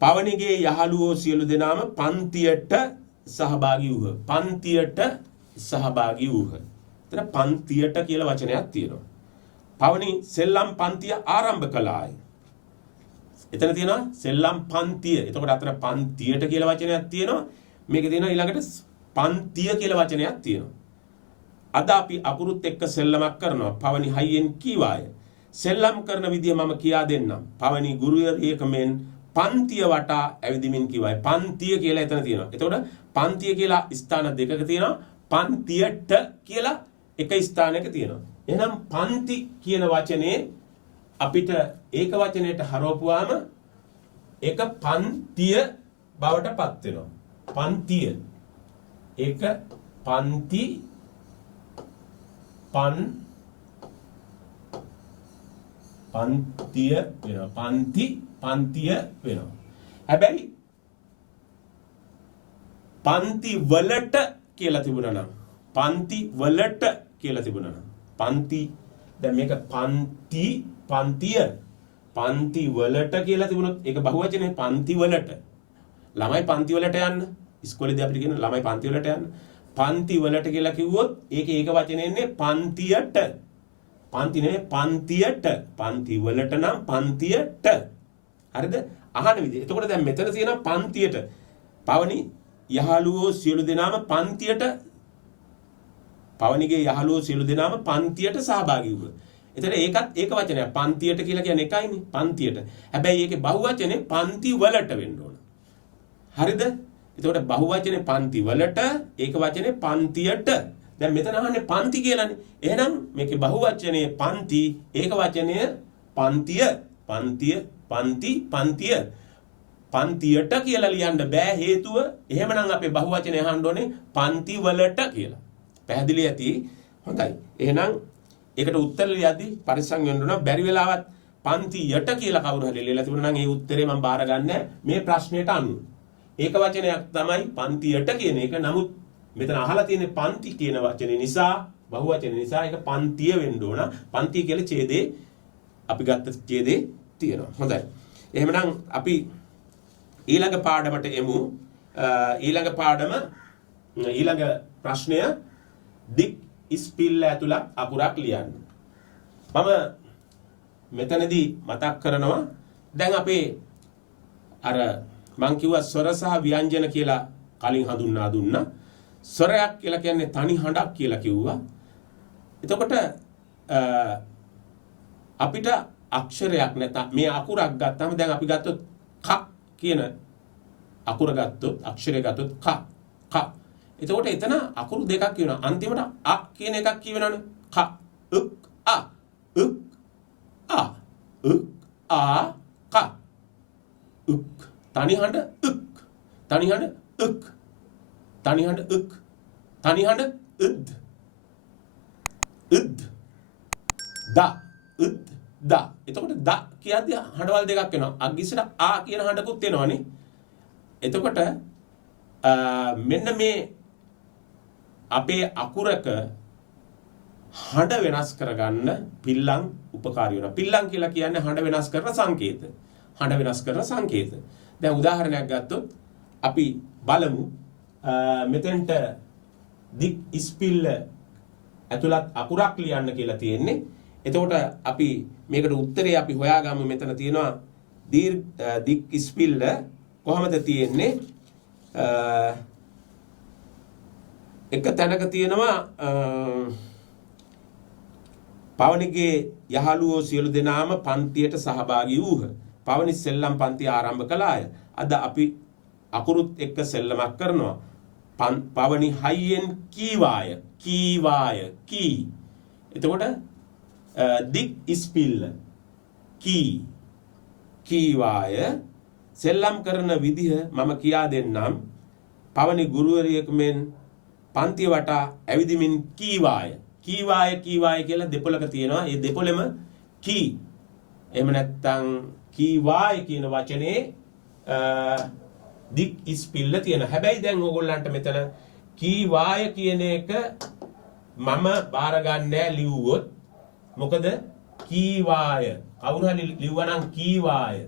පවණිගේ යහළුවෝ සියලු දෙනාම පන්තියට සහභාගී වූහ පන්තියට සහභාගී වූහ එතන පන්තියට කියලා වචනයක් තියෙනවා පවණි සෙල්ලම් පන්තිය ආරම්භ කළාය එතන තියෙනවා සෙල්ලම් පන්තිය එතකොට අතන පන්තියට කියලා වචනයක් තියෙනවා මේකේ තියෙනවා ඊළඟට පන්තිය කියලා වචනයක් තියෙනවා අද අපි අකුරුත් එක්ක සෙල්ලමක් කරනවා පවණි හයියෙන් කීවාය සෙල්ලම් කරන විදිය මම කියා දෙන්නම් පවණි ගුරුවරයෙක්මෙන් පන්තිය වටා ඇවිදිමින් කිව්වයි පන්තිය කියලා එතන තියෙනවා. එතකොට පන්තිය කියලා ස්ථාන දෙකක තියෙනවා. පන්තියට කියලා එක ස්ථානයක තියෙනවා. එහෙනම් පන්ති කියන වචනේ අපිට ඒක වචනයට හරවපුවාම ඒක පන්තිය බවට පත් වෙනවා. පන්තිය. ඒක පන්ති පන්තිය වෙනවා. පන්තිය වෙනවා. හැබැයි පන්ති වලට කියලා තිබුණා නම් පන්ති වලට කියලා තිබුණා නම් පන්ති දැන් මේක පන්තිය පන්ති වලට කියලා තිබුණොත් ඒක බහුවචනේ පන්ති වලට ළමයි පන්ති වලට යන්න ඉස්කෝලේදී අපිට කියන ළමයි පන්ති වලට යන්න පන්ති වලට කියලා කිව්වොත් ඒකේ ඒක වචනේ එන්නේ පන්තියට පන්ති නෙමෙයි පන්තියට පන්ති වලට නම් පන්තියට හරිද අහන විදිහ. එතකොට දැන් මෙතන තියෙනවා පන්තියට පවණි යහළුවෝ සියලු දෙනාම පන්තියට පවණිගේ යහළුවෝ සියලු දෙනාම පන්තියට සහභාගී වුණා. එතන ඒකත් ඒක වචනයක් පන්තියට කියලා කියන්නේ එකයිනේ පන්තියට. හැබැයි ඒකේ බහුවචනේ පන්ති වලට වෙන්න ඕන. හරිද? එතකොට බහුවචනේ පන්ති වලට ඒක වචනේ පන්තියට. දැන් මෙතන අහන්නේ පන්ති කියලානේ. එහෙනම් මේකේ බහුවචනේ පන්ති ඒක වචනය පන්තිය පන්තියට කියලා ලියන්න බෑ හේතුව එහෙමනම් අපේ බහුවචනේ අහන්න ඕනේ පන්ති වලට කියලා. පැහැදිලි ඇති. හොඳයි. එහෙනම් ඒකට උත්තර ලියද්දි පරිස්සම් වෙන්න ඕන. බැරි වෙලාවත් පන්තියට කියලා කවුරු හරි ලියලා තිබුණා නම් ඒ උත්තරේ මම බාර ගන්නෑ මේ ප්‍රශ්නෙට අනුව. ඒක වචනයක් තමයි පන්තියට කියන එක. නමුත් මෙතන අහලා තියෙන්නේ පන්ති කියන වචනේ නිසා බහුවචනේ නිසා ඒක පන්තිය වෙන්න ඕන. පන්තිය කියලා ඡේදේ අපි ගත්ත ඡේදේ තියෙනවා. හොඳයි. එහෙමනම් අපි ඊළඟ පාඩමට එමු. ඊළඟ ප්‍රශ්නය දික් ඉස්පිල්ල ඇතුළත් අකුරක් ලියන්න. මම මෙතනදී මතක් කරනවා දැන් අපේ අර මං කිව්වා ස්වර සහ ව්‍යංජන කියලා කලින් හඳුන්වා දුන්නා. ස්වරයක් කියලා කියන්නේ තනි හඬක් කියලා කිව්වා. එතකොට අපිට අක්ෂරයක් නැත්නම් මේ අකුරක් ගත්තාම දැන් අපි ගත්තොත් ක කියන අකුර ගත්තොත් අක්ෂරය ගත්තොත් ක එතකොට එතන අකුරු දෙකක් කියනවා අන්තිමට අ කියන එකක් කියවෙනවනේ ක උක් ආ ක උක් තනි හඬ උක් තනි හඬ උද්ද දා එතකොට දා කියද්දී හඬවල් දෙකක් වෙනවා. අග්ගිස්සට ආ කියන හඬකුත් එනවනේ. එතකොට මෙන්න මේ අපේ අකුරක හඬ වෙනස් කරගන්න පිල්ලම් උපකාරී වෙනවා. පිල්ලම් කියලා කියන්නේ හඬ වෙනස් කරන සංකේත. දැන් උදාහරණයක් ගත්තොත් අපි බලමු මෙතෙන්ට දික් ඉස්පිල්ල ඇතුළත් අකුරක් ලියන්න කියලා තියෙන්නේ. එතකොට අපි මේකට උත්තරේ අපි හොයාගමු. මෙතන තියෙනවා දික් ඉස්පිල්ල කොහමද තියෙන්නේ? එක තැනක තියෙනවා පවනිගේ යහළුවෝ සියලු දෙනාම පන්තියට සහභාගී වූහ. පවනි සෙල්ලම් පන්තිය ආරම්භ කළාය. අද අපි අකුරුත් එක්ක සෙල්ලමක් කරනවා. පවනි හයියෙන් කීවාය. කී. එතකොට දික් ඉස්පිල්ල කීවාය. සෙල්ලම් කරන විදිහ මම කියා දෙන්නම්. පවනි ගුරුවරියෙක් මෙන් පන්තිය වටා ඇවිදිමින් කීවාය කියලා දෙපොලක තියෙනවා. ඒ දෙපොලෙම කී. එහෙම නැත්නම් කීවාය කියන වචනේ දික් ඉස්පිල්ල තියෙනවා. හැබැයි දැන් ඕගොල්ලන්ට මෙතන කීවාය කියන එක මම බාර ගන්නෑ ලිව්වොත්. මොකද කීවාය කවුරු හරි ලිව්වනම් කීවාය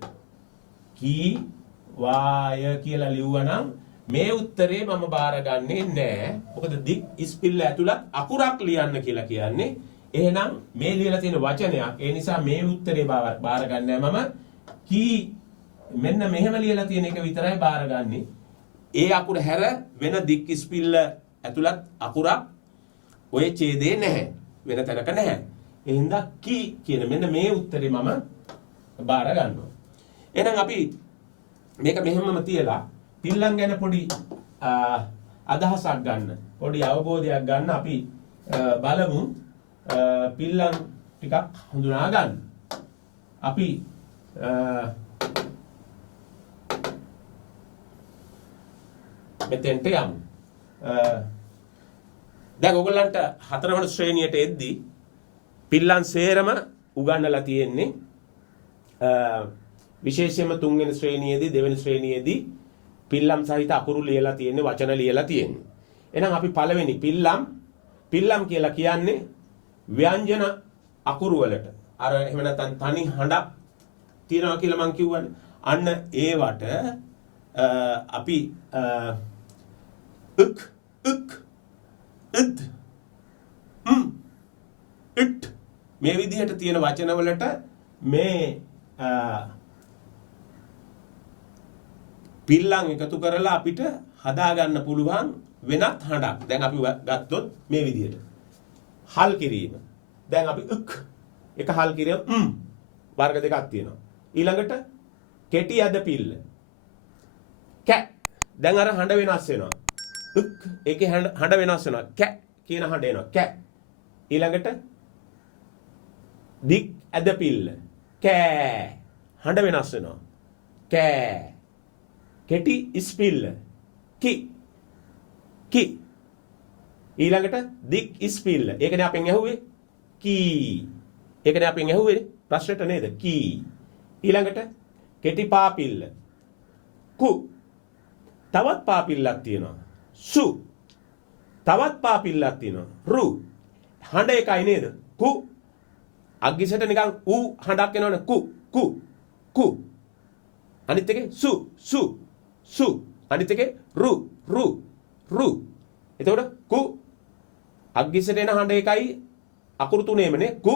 කියලා ලිව්වනම් මේ උත්තරේ මම බාරගන්නේ නෑ. මොකද දික් ඉස්පිල්ල ඇතුළත් අකුරක් ලියන්න කියලා කියන්නේ. එහෙනම් මේ ලියලා තියෙන වචනයක්. ඒ නිසා මේ උත්තරේ බාරගන්නේ මම කී මෙන්න මෙහෙම ලියලා තියෙන එක විතරයි බාරගන්නේ. ඒ අකුර හැර වෙන දික් ඉස්පිල්ල ඇතුළත් අකුරක් ඔය ඡේදේ නැහැ. වෙන තැනක නැහැ. ඒ හින්දා කී කියන මෙන්න මේ උත්තරේ මම බාර ගන්නවා. එහෙනම් අපි මේක මෙහෙමම තියලා පිල්ලම් ගැන පොඩි අදහසක් ගන්න, පොඩි අවබෝධයක් ගන්න අපි බලමු. පිල්ලම් ටිකක් හඳුනා ගන්න. අපි මෙතෙන්ට යමු. දැන් ඔයගොල්ලන්ට හතරවන ශ්‍රේණියට එද්දී පිල්ලම් සේරම උගන්වලා තියෙන්නේ. විශේෂයෙන්ම තුන්වෙනි ශ්‍රේණියේදී දෙවෙනි ශ්‍රේණියේදී පිල්ලම් සහිත අකුරු ලියලා තියෙන්නේ, වචන ලියලා තියෙන්නේ. එහෙනම් අපි පළවෙනි පිල්ලම් කියලා කියන්නේ ව්‍යංජන අකුරු වලට අර එහෙම නැත්නම් තනි හඬක් තියනවා කියලා මම කිව්වනේ. අන්න ඒවට අපි ක් ඉත් මේ විදිහට තියෙන වචන වලට මේ පිල්ලම් එකතු කරලා අපිට හදා ගන්න පුළුවන් වෙනත් හඬක්. දැන් අපි ගත්තොත් මේ විදිහට හල් කිරීම. දැන් අපි එක හල් කිරීම වර්ග දෙකක් තියෙනවා. ඊළඟට කෙටි අද පිල්ල කැ. දැන් අර හඬ වෙනස් වෙනවා. ඒකේ හඬ වෙනස් වෙනවා. කැ කියන හඬ එනවා. කැ. ඊළඟට දික් අද පිල්ල කෑ. හඬ වෙනස් වෙනවා. කෑ. කෙටි ඉස්පිල්ල කි. ඊළඟට දික් ඉස්පිල්ල. ඒකනේ අපෙන් ඇහුවේ කී. ඒකනේ අපෙන් ඇහුවේ ප්‍රශ්නෙට නේද? කී. ඊළඟට කෙටි පාපිල්ල කු. තවත් පාපිල්ලක් තියෙනවා සු. තවත් පාපිල්ලක් තියෙනවා රු. හඬ එකයි නේද? කු. අග්ගිසට නිකන් ඌ හඬක් එනවනේ කු. අනිත් එකේ සු. අනිත් එකේ රු. එතකොට කු අග්ගිසට එන හඬ එකයි අකුරු තුනේමනේ කු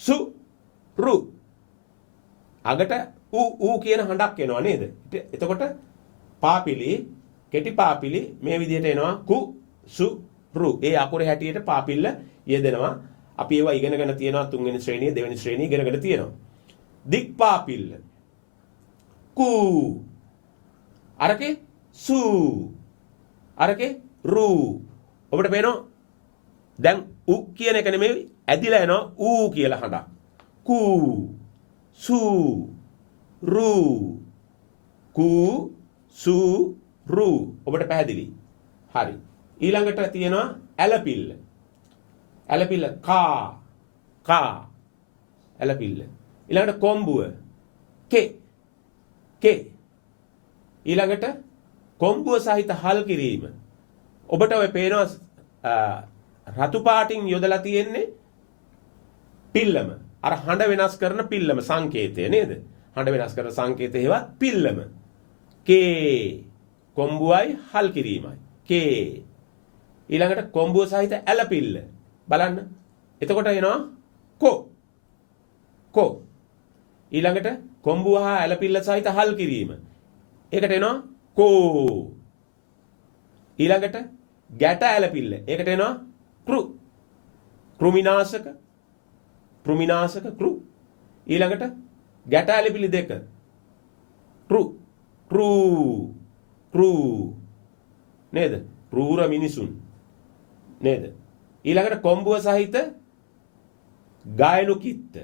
සු රු. අගට ඌ කියන හඬක් එනවා නේද? එතකොට පාපිලි කෙටි පාපිලි මේ විදිහට එනවා කු සු රු. ඒ අකුරේ හැටියට පාපිල්ල යෙදෙනවා. අපි ඒවා ඉගෙනගෙන තියෙනවා තුන්වෙනි ශ්‍රේණිය දෙවෙනි ශ්‍රේණිය ඉගෙනගෙන තියෙනවා. දික් පාපිල්ල කු. අරකේ සු. අරකේ රු. ඔබට පේනවා දැන් උ කියන එක නෙමෙයි ඇදිලා එනවා ඌ කියලා හඬක්. කු සු රු. කු සු රු. ඔබට පැහැදිලි? හරි. ඊළඟට තියෙනවා ඇලපිල්ල. ඇලපිල්ල කා. ඇලපිල්ල. ඊළඟට කොම්බුව කෙ. ඊළඟට කොම්බුව සහිත හල් කිරීම. ඔබට ඔය පේනවා රතු පාටින් යොදලා තියෙන්නේ පිල්ලම. අර හඬ වෙනස් කරන පිල්ලම සංකේතය නේද? හඬ වෙනස් කරන සංකේතය හේවත් පිල්ලම. කේ. කොම්බුවයි හල් කිරීමයි. කේ. ඊළඟට කොම්බුව සහිත ඇලපිල්ල. බලන්න. එතකොට එනවා කො. ඊළඟට කොම්බුව හා ඇලපිල්ල සහිත හල් කිරීම. ඒකට එනවා කෝ. ඊළඟට ගැට ඇලපිල්ල. ඒකට එනවා කෘමිනාශක කෘමිනාශක කෘ. ඊළඟට ගැටාලිපිලි දෙක කෘ කෘ නේද? රූර මිනිසුන් නේද? ඊළඟට කොම්බුව සහිත ගායනු කිත්ත.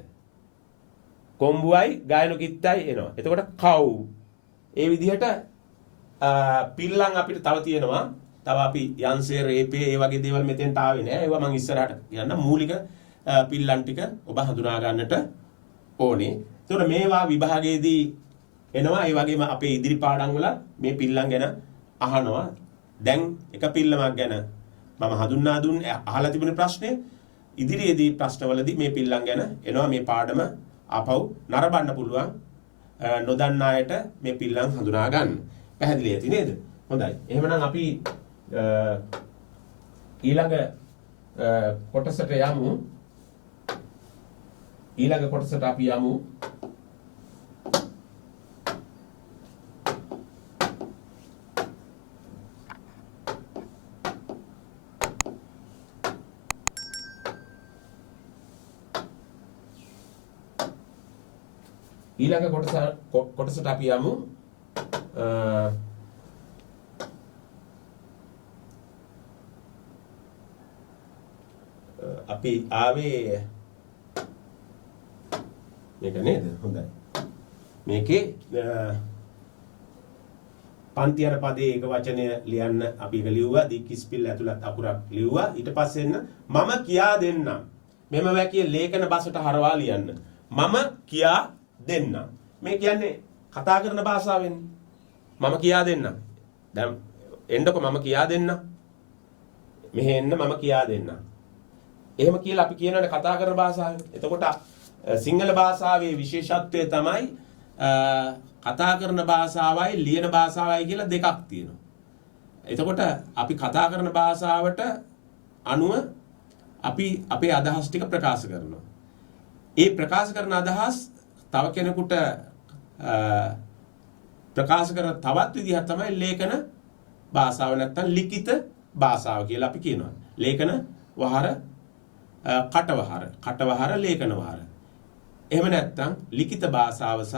කොම්බුවයි ගායනු කිත්තයි එනවා. එතකොට කව්. ඒ විදිහට පිල්ලම් අපිට තව තියෙනවා. තව අපි යන්සේ රේපේ ඒ වගේ දේවල් මෙතෙන්ට ආවේ නෑ. ඒවා මම ඉස්සරහට කියන්න. මූලික පිල්ලම් ටික ඔබ හඳුනා ගන්නට ඕනේ. එතකොට මේවා විභාගයේදී එනවා. ඒ වගේම අපේ ඉදිරි පාඩම් වල මේ පිල්ලම් ගැන අහනවා. දැන් එක පිල්ලමක් ගැන මම හඳුන්වා දුන්නේ අහලා තිබුණේ ප්‍රශ්නේ. ඉදිරියේදී ප්‍රශ්නවලදී මේ පිල්ලම් ගැන එනවා. මේ පාඩම ආපහු නරඹන්න පුළුවන්. නොදන්න අයට මේ පිල්ලම් හඳුනා ගන්න. පැහැදිලි ඇති නේද? හොඳයි. එහෙමනම් අපි ඊළඟ කොටසට යමු. ඊළඟ කොටසට අපි යමු. ඊළඟ කොටසට අපි යමු. අපි ආවේ මේක නේද? හොඳයි. මේකේ පන්ති අර පදේ එක වචනය ලියන්න අපි එක ලිව්වා. දික්කිස්පිල් ඇතුළත් අකුරක් ලිව්වා. ඊට පස්සේ එන්න මම කියා දෙන්නම්. මෙම වැකිය ලේඛන බසට හරවා ලියන්න. මම කියා දෙන්නම්. මේ කියන්නේ කතා කරන භාෂාවෙන්නේ. මම කියා දෙන්නම්. දැන් එන්නකො මම කියා දෙන්නම්. මෙහෙ එන්න මම කියා දෙන්නම්. එහෙම කියලා අපි කියනවානේ කතා කරන භාෂාවෙන්. එතකොට සිංහල භාෂාවේ විශේෂත්වය තමයි කතා කරන භාෂාවයි ලියන භාෂාවයි කියලා දෙකක් තියෙනවා. එතකොට අපි කතා කරන භාෂාවට අනුව අපි අපේ අදහස් ටික ප්‍රකාශ කරනවා. ඒ ප්‍රකාශ කරන අදහස් තව කෙනෙකුට ප්‍රකාශ කරන තවත් විදිහක් තමයි ලේඛන භාෂාව නැත්නම් ලිඛිත භාෂාව කියලා අපි කියනවා. ලේඛන වහර කටවහර ලේඛන වහර. එහෙම නැත්නම් ලිඛිත භාෂාව සහ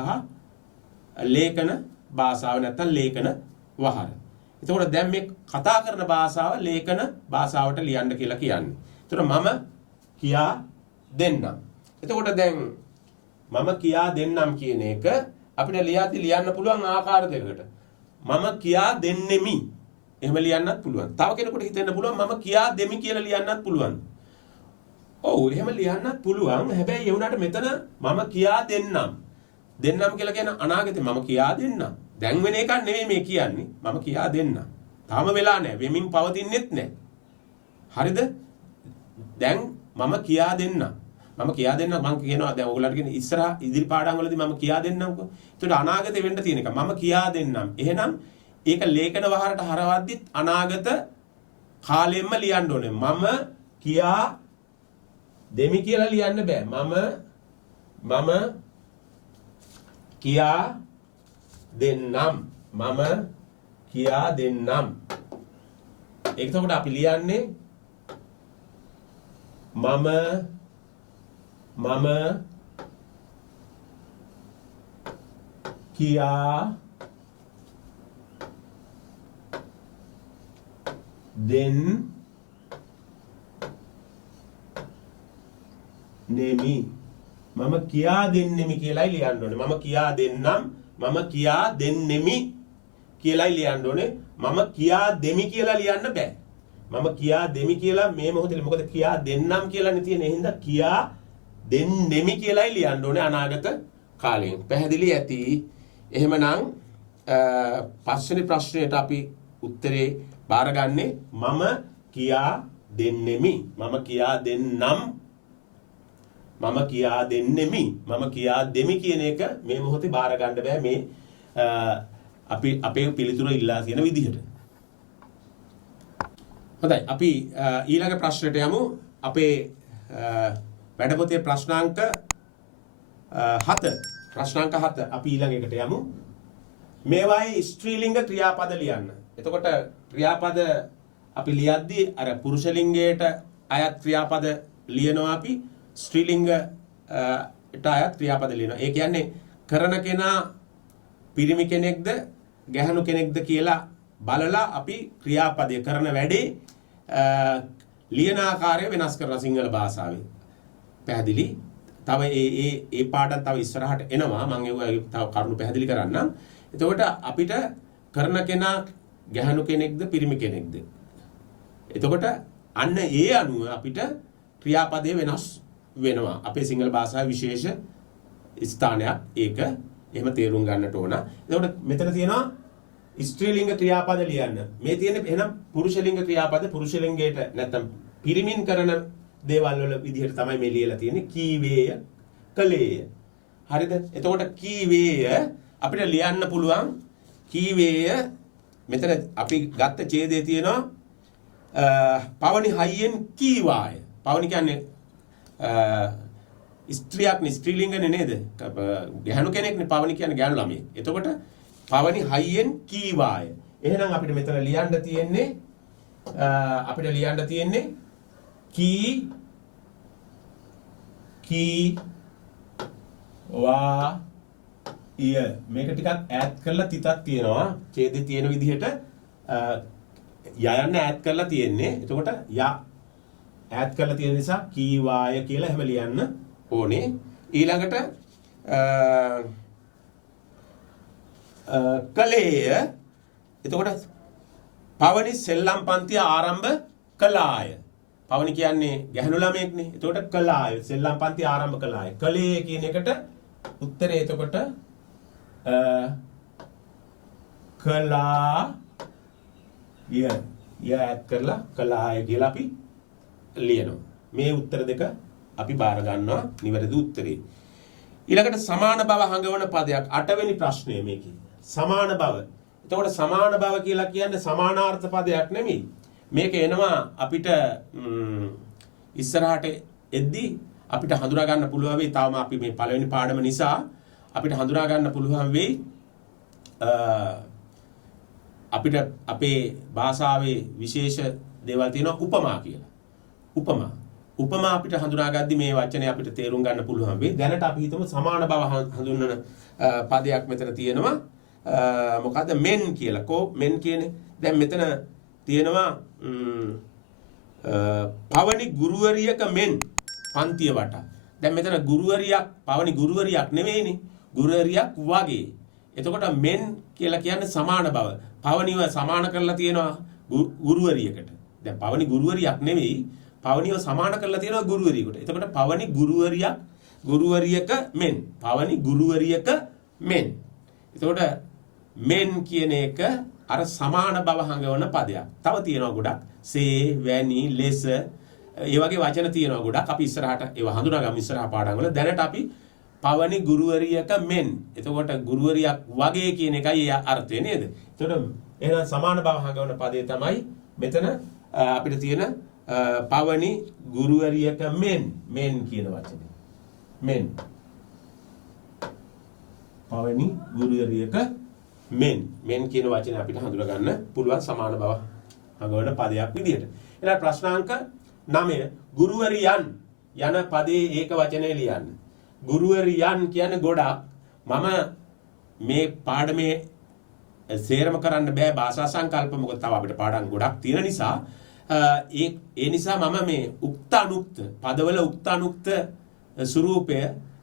ලේඛන භාෂාව නැත්නම් ලේඛන වහර. එතකොට දැන් මේ කතා කරන භාෂාව ලේඛන භාෂාවට ලියන්න කියලා කියන්නේ. එතකොට මම කියා දෙන්නම්. එතකොට දැන් මම කියා දෙන්නම් කියන එක අපිට ලියන්න පුළුවන් ආකාර දෙකකට. මම කියා දෙන්නෙමි. එහෙම ලියන්නත් පුළුවන්. තව කෙනෙකුට හිතෙන්න පුළුවන් මම කියා දෙමි කියලා ලියන්නත් පුළුවන්. ඔව් එහෙම ලියන්නත් පුළුවන්. හැබැයි ඒ වුණාට මෙතන මම කියා දෙන්නම්. දෙන්නම් කියලා කියන අනාගතේ මම කියා දෙන්නම්. දැන් වෙන එකක් නෙමෙයි මේ කියන්නේ. මම කියා දෙන්නම්. තාම වෙලා නැහැ. වෙමින් පවතින්නෙත් නැහැ. හරිද? දැන් මම කියා දෙන්නම්. මම කියා දෙන්නම් මම කියනවා දැන් ඔයගොල්ලන්ට කියන ඉස්සරහ ඉදිරි පාඩම් වලදී මම කියා දෙන්නම්කෝ. ඒකට අනාගතේ වෙන්න තියෙන එක මම කියා දෙන්නම්. එහෙනම් ඒක ලේඛන වහරට හරවද්දිත් අනාගත කාලෙම්ම ලියන්න ඕනේ. මම කියා දෙමි කියලා ලියන්න බෑ. මම කියා දෙන්නම්. මම කියා දෙන්නම්. එතකොට අපි ලියන්නේ මම කියා දෙන්නෙමි. මම කියා දෙන්නෙමි කියලායි ලියන්න ඕනේ. මම කියා දෙන්නම්. මම කියා දෙන්නෙමි කියලායි ලියන්න ඕනේ. මම කියා දෙමි කියලා ලියන්න බෑ. මම කියා දෙමි කියලා මේ මොහොතේ මොකද කියා දෙන්නම් කියලානේ තියෙන්නේ. එහෙනම් කියා දෙන්නෙමි කියලායි ලියන්න ඕනේ අනාගත කාලයෙන්. පැහැදිලි ඇති. එහෙමනම් පස්වෙනි ප්‍රශ්නයට අපි උත්තරේ බාරගන්නේ මම කියා දෙන්නෙමි. මම කියා දෙන්නම්. මම කියා දෙන්නෙමි. මම කියා දෙමි කියන එක මේ මොහොතේ බාර ගන්න බෑ මේ අපි අපේ පිළිතුර ඉල්ලා තියෙන විදිහට. හොඳයි අපි ඊළඟ ප්‍රශ්නයට යමු. අපේ වැඩපොතේ ප්‍රශ්නාංක 7 අපි ඊළඟ එකට යමු. මේවායේ ස්ත්‍රීලිංග ක්‍රියාපද ලියන්න. එතකොට ක්‍රියාපද අපි ලියද්දී අර පුරුෂ ලිංගයට අයත් ක්‍රියාපද ලියනවා අපි. ස්ත්‍රීලිංග අයත් ක්‍රියාපද ලියනවා. ඒ කියන්නේ කරන කෙනා පිරිමි කෙනෙක්ද ගැහණු කෙනෙක්ද කියලා බලලා අපි ක්‍රියාපදයේ කරන වැඩේ ලියන ආකාරය වෙනස් කරලා සිංහල භාෂාවේ. පැහැදිලි? තව ඒ පාඩම් තව ඉස්සරහට එනවා. මම ඒවා තව කරුණු පැහැදිලි කරන්නම්. එතකොට අපිට කරන කෙනා ගැහණු කෙනෙක්ද පිරිමි කෙනෙක්ද? එතකොට අන්න ඒ අනුව අපිට ක්‍රියාපදයේ වෙනස් වෙනවා. අපේ සිංහල භාෂාවේ විශේෂ ස්ථානයක් ඒක. එහෙම තේරුම් ගන්නට ඕන. එතකොට මෙතන තියෙනවා ස්ත්‍රීලිංග ක්‍රියාපද ලියන්න. මේ තියෙන්නේ එහෙනම් පුරුෂලිංග ක්‍රියාපද පුරුෂලිංගයට නැත්තම් පිරිමින් කරන දේවල් වල විදිහට තමයි මේ ලියලා තියෙන්නේ. කීවේය, කලේය. හරිද? එතකොට කීවේය අපිට ලියන්න පුළුවන් කීවේය මෙතන අපි ගත්ත ඡේදයේ තියෙනවා පවනි හයියෙන් කීවාය. පවනි කියන්නේ ස්ත්‍රියක්නේ ස්ත්‍රීලිංගනේ නේද? ගැහණු කෙනෙක්නේ පවනි කියන්නේ ගැහණු ළමයෙක්. එතකොට පවනි හයියෙන් කීවාය. එහෙනම් අපිට මෙතන ලියන්න තියෙන්නේ කී වා ය. මේක ටිකක් ඈඩ් කරලා තිතක් තියෙනවා. ඡේදේ තියෙන විදිහට යයන්න ඈඩ් කරලා තියෙන්නේ. එතකොට ඈඩ් කරලා තියෙන නිසා කීවාය කියලා එහෙම ලියන්න ඕනේ. ඊළඟට කලේය. එතකොට පවනි සෙල්ලම් පන්තිය ආරම්භ කළාය. පවනි කියන්නේ ගැහණු ළමයෙක්නේ. එතකොට කළාය සෙල්ලම් පන්තිය ආරම්භ කළාය. කලේ කියන එකට උත්තරේ එතකොට කලා ය ඈඩ් කරලා කලාය කියලා අපි ලියනවා. මේ උත්තර දෙක අපි බාර ගන්නවා නිවැරදි උත්තරේ. ඊළඟට සමාන බව හඟවන පදයක් 8 වෙනි ප්‍රශ්නය මේකේ. සමාන බව. එතකොට සමාන බව කියලා කියන්නේ සමානාර්ථ පදයක් නෙමෙයි. මේක එනවා අපිට ඉස්සරහට එද්දි අපිට හඳුනා ගන්න පුළුවන් වෙයි. තාම අපි මේ පළවෙනි පාඩම නිසා අපිට හඳුනා ගන්න පුළුවන් වෙයි අපිට අපේ භාෂාවේ විශේෂ දේවල් තියෙනවා උපමා කියලා. උපමා අපිට හඳුනාගද්දි මේ වචනේ අපිට තේරුම් ගන්න පුළුවන් වෙයි. දැනට අපි හිතමු සමාන බව හඳුන්වන පදයක් මෙතන තියෙනවා. මොකද්ද මෙන් කියලා. මෙන් කියන්නේ දැන් මෙතන තියෙනවා පවනි ගුරුවරියක මෙන් පන්තිය වටා. දැන් මෙතන ගුරුවරියක් පවනි ගුරුවරියක් නෙවෙයිනේ. ගුරුවරියක් වගේ. එතකොට මෙන් කියලා කියන්නේ සමාන බව. පවනිව සමාන කරලා තියෙනවා ගුරුවරියකට. දැන් පවනි ගුරුවරියක් නෙවෙයි. පවනිව සමාන කරලා තියෙනවා ගුරුවරියකට. එතකොට පවනි ගුරුවරියක මෙන්. පවනි ගුරුවරියක මෙන්. එතකොට මෙන් කියන එක අර සමාන බව හඟවන පදයක්. තව තියෙනවා ගොඩක්. සේ, වැනි, ලෙස ඒ වගේ වචන තියෙනවා ගොඩක්. අපි ඉස්සරහට ඒවා හඳුනාගමු ඉස්සරහ පාඩම් වල. දැනට අපි පවනි ගුරුවරියක මෙන්. එතකොට ගුරුවරියක් වගේ කියන එකයි ඒ අර්ථය නේද? එතකොට එහෙනම් සමාන බව හඟවන පදේ තමයි මෙතන අපිට තියෙන පවනි ගුරුවරියක මෙන් කියන වචනේ. පවනි ගුරුවරියක මෙන් කියන වචනේ අපිට හඳුනා ගන්න පුළුවන් සමාන බව හඟවන පදයක් විදිහට. ඊළඟ ප්‍රශ්නාංක 9 ගුරුවරියන් යන පදේ ඒක වචනේ ලියන්න. ගුරුවරියන් කියන්නේ ගොඩක්. මම මේ පාඩමේ සේරම කරන්න බෑ භාෂා සංකල්ප මොකද තව අපිට පාඩම් ගොඩක් තියෙන නිසා ඒ නිසා මම මේ උක්ත අනුක්ත පදවල උක්ත අනුක්ත ස්වරූපය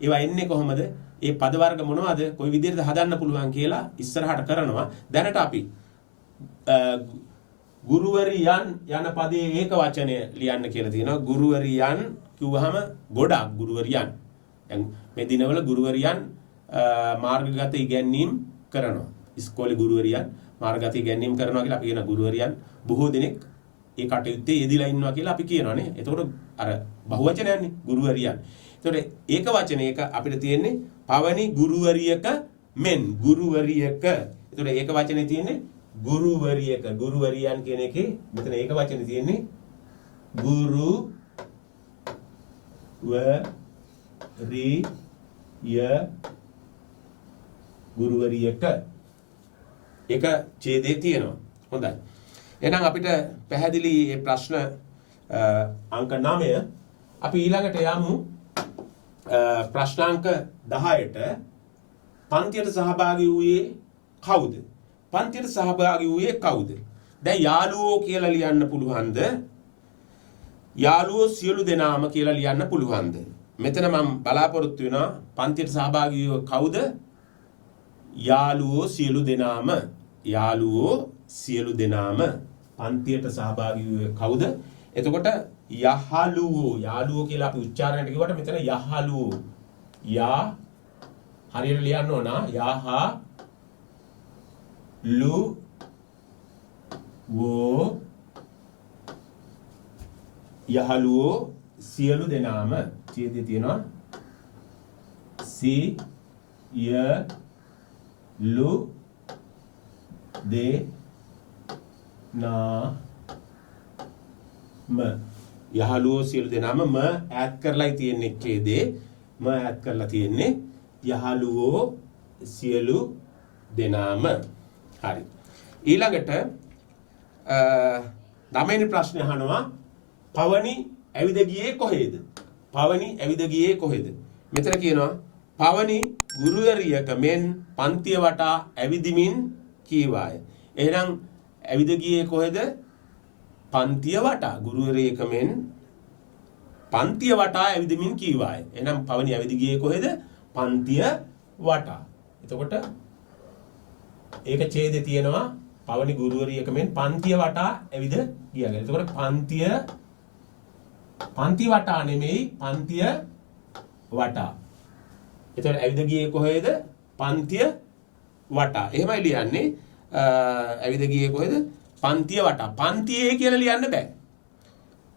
ඒවා එන්නේ කොහොමද? ඒ පද වර්ග මොනවද? කොයි විදිහටද හදන්න පුළුවන් කියලා ඉස්සරහට කරනවා. දැනට අපි ගුරුවරියන් යන පදේ ඒක වචනය ලියන්න කියලා තියෙනවා. ගුරුවරියන් කිව්වහම ගොඩක් ගුරුවරියන්. දැන් මේ දිනවල ගුරුවරියන් මාර්ගගත ඉගැන්වීම් කරනවා. ඉස්කෝලේ ගුරුවරියන් මාර්ගගත ඉගැන්වීම් කරනවා කියලා අපි කියන ගුරුවරියන් බොහෝ දෙනෙක් ඒ කටයුත්තේ යෙදিলা ඉන්නවා කියලා අපි කියනවානේ. එතකොට අර බහුවචනයන්නේ ගුරුවරියන්. එතකොට ඒක වචනේ එක අපිට තියෙන්නේ පවනි ගුරුවරියක මෙන් ගුරුවරියක. එතකොට ඒක වචනේ තියෙන්නේ ගුරුවරියක. ගුරුවරියන් කියන එකේ මෙතන ඒක වචනේ තියෙන්නේ ගුරුවරියක. ඒක ඡේදයේ තියෙනවා. හොඳයි. එහෙනම් අපිට පැහැදිලි මේ ප්‍රශ්න අංක 9 අපි ඊළඟට යමු ප්‍රශ්නාංක 10ට පන්තියට සහභාගී වූයේ කවුද? පන්තියට සහභාගී වූයේ කවුද? දැන් යාළුවෝ කියලා ලියන්න පුළුවන්ද? යාළුවෝ සියලු දෙනාම කියලා ලියන්න පුළුවන්ද? මෙතන මම බලාපොරොත්තු වෙනවා පන්තියට සහභාගී වූ කවුද? යාළුවෝ සියලු දෙනාම. යාළුවෝ සියලු දෙනාම පන්තියට සහභාගී වූයේ කවුද? එතකොට යහළුවෝ යාළුවෝ කියලා අපි උච්චාරණයට කිව්වට මෙතන යහළුවෝ යා හරියට ලියන්න ඕන යහ ලු වෝ යහළුවෝ සියලු දෙනාම ඡේදයේ තියෙනවා සි ය ලු දේ නා ම යහළුවෝ සියලු දෙනාම ම ඈඩ් කරලායි තියෙන්නේ ඡේදේ ම ඈඩ් කරලා තියෙන්නේ යහළුවෝ සියලු දෙනාම හරි ඊළඟට 9 ප්‍රශ්නේ අහනවා පවනි ඇවිද ගියේ කොහෙද? පවනි ඇවිද ගියේ කොහෙද? මෙතන කියනවා පවනි ගුරුවරියක මෙන් පන්තිය වටා ඇවිදිමින් කීවාය. එහෙනම් ඇවිද ගියේ කොහෙද? පන්තිය වටා ගුරුවරියක මෙන් පන්තිය වටා ඇවිදිමින් කීවාය. එහෙනම් පවනි ඇවිද ගියේ කොහෙද? පන්තිය වටා. එතකොට ඒක ඡේදේ තියෙනවා පවනි ගුරුවරියක මෙන් පන්තිය වටා ඇවිද ගියා කියලා. එතකොට පන්ති වටා නෙමෙයි පන්තිය වටා. එතකොට ඇවිද ගියේ කොහෙද? පන්තිය වටා. එහෙමයි ලියන්නේ. ඇවිද ගියේ කොහෙද? පන්තිය වටා. පන්තියේ කියලා ලියන්න බෑ.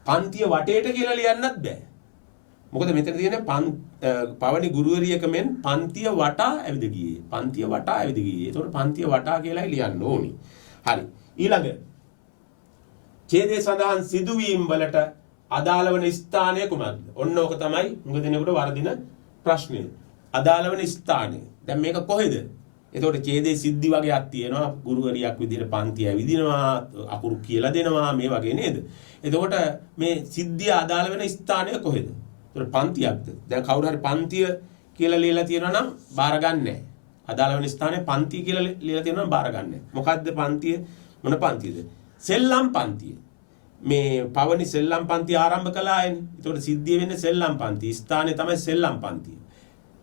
පන්තිය වටේට කියලා ලියන්නත් බෑ. මොකද මෙතන තියෙන්නේ පවනි ගුරුවරියක මෙන් පන්තිය වටා ඇවිද ගියේ. පන්තිය වටා ඇවිද ගියේ. එතකොට පන්තිය වටා කියලායි ලියන්න ඕනි. හරි. ඊළඟ ඡේදයේ සඳහන් සිදුවීම් වලට අදාළ වන ස්ථානය කුමක්ද? ඔන්න ඕක තමයි මුග දිනේකට වර්ධින ප්‍රශ්නය. අදාළ වන ස්ථානය. දැන් මේක කොහෙද? එතකොට ඡේදයේ සිද්ධි වගේක් තියෙනවා. ගුරුවරියක් විදිහට පන්තිය ඇවිදිනවා, අකුරු කියලා දෙනවා මේ වගේ නේද? එතකොට මේ සිද්ධිය අදාළ වෙන ස්ථානය කොහෙද? එතකොට පන්තියක්ද? දැන් කවුරු හරි පන්තිය කියලා ලියලා තියෙනවා නම් බාර ගන්නෑ. අදාළ වෙන ස්ථානය පන්තිය කියලා ලියලා තියෙනවා නම් බාර ගන්නෑ. මොකද්ද පන්තිය? මොන පන්තියද? සෙල්ලම් පන්තිය. මේ පවනි සෙල්ලම් පන්තිය ආරම්භ කළායනේ. එතකොට සිද්ධිය වෙන්නේ සෙල්ලම් පන්තිය. ස්ථානය තමයි සෙල්ලම් පන්තිය.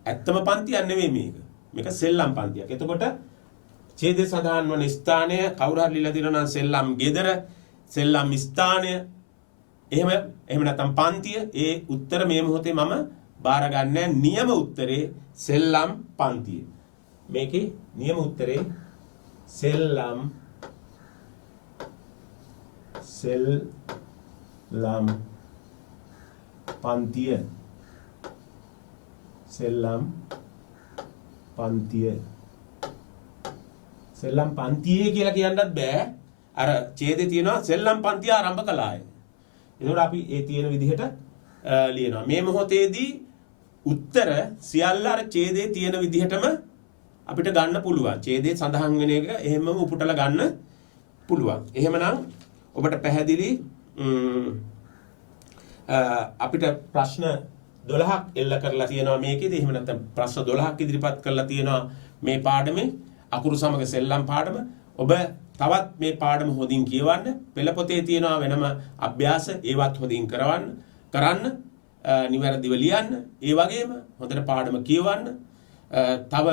ඇත්තම පන්තියක් නෙවෙයි මේක. මේක සෙල්ලම් පන්තියක්. එතකොට ඡේදයේ සඳහන් වන ස්ථානය කවුරු හරි ලියලා තියෙනවා නම් සෙල්ලම් ගෙදර, සෙල්ලම් ස්ථානය, එහෙම නැත්නම් පන්තිය. ඒ උත්තර මේ මොහොතේ මම බාර ගන්නෑ. නියම උත්තරේ සෙල්ලම් පන්තිය. මේකේ නියම උත්තරේ සෙල්ලම් පන්තිය. සෙල්ලම් පන්තිය. සෙල්ලම් පන්තියේ කියලා කියන්නත් බෑ. අර ඡේදේ තියෙනවා සෙල්ලම් පන්තිය ආරම්භ කළාය. ඒකෝර අපි ඒ තියෙන විදිහට ලියනවා. මේ මොහොතේදී උත්තර සියල්ල අර ඡේදේ තියෙන විදිහටම අපිට ගන්න පුළුවන්. ඡේදේ සඳහන් වෙන එක එහෙමම උපුටලා ගන්න පුළුවන්. එහෙමනම් ඔබට පැහැදිලි අපිට ප්‍රශ්න 12ක් එල්ල කරලා තියෙනවා මේකේදී. එහෙම නැත්නම් ප්‍රශ්න 12ක් ඉදිරිපත් කරලා තියෙනවා මේ පාඩමේ අකුරු සමග සෙල්ලම් පාඩම. ඔබ තවත් මේ පාඩම හොඳින් කියවන්න. පෙළ පොතේ තියෙනවා වෙනම අභ්‍යාස ඒවත් හොඳින් කරන්න නිවැරදිව ලියන්න. ඒ වගේම හොඳට පාඩම කියවන්න. තව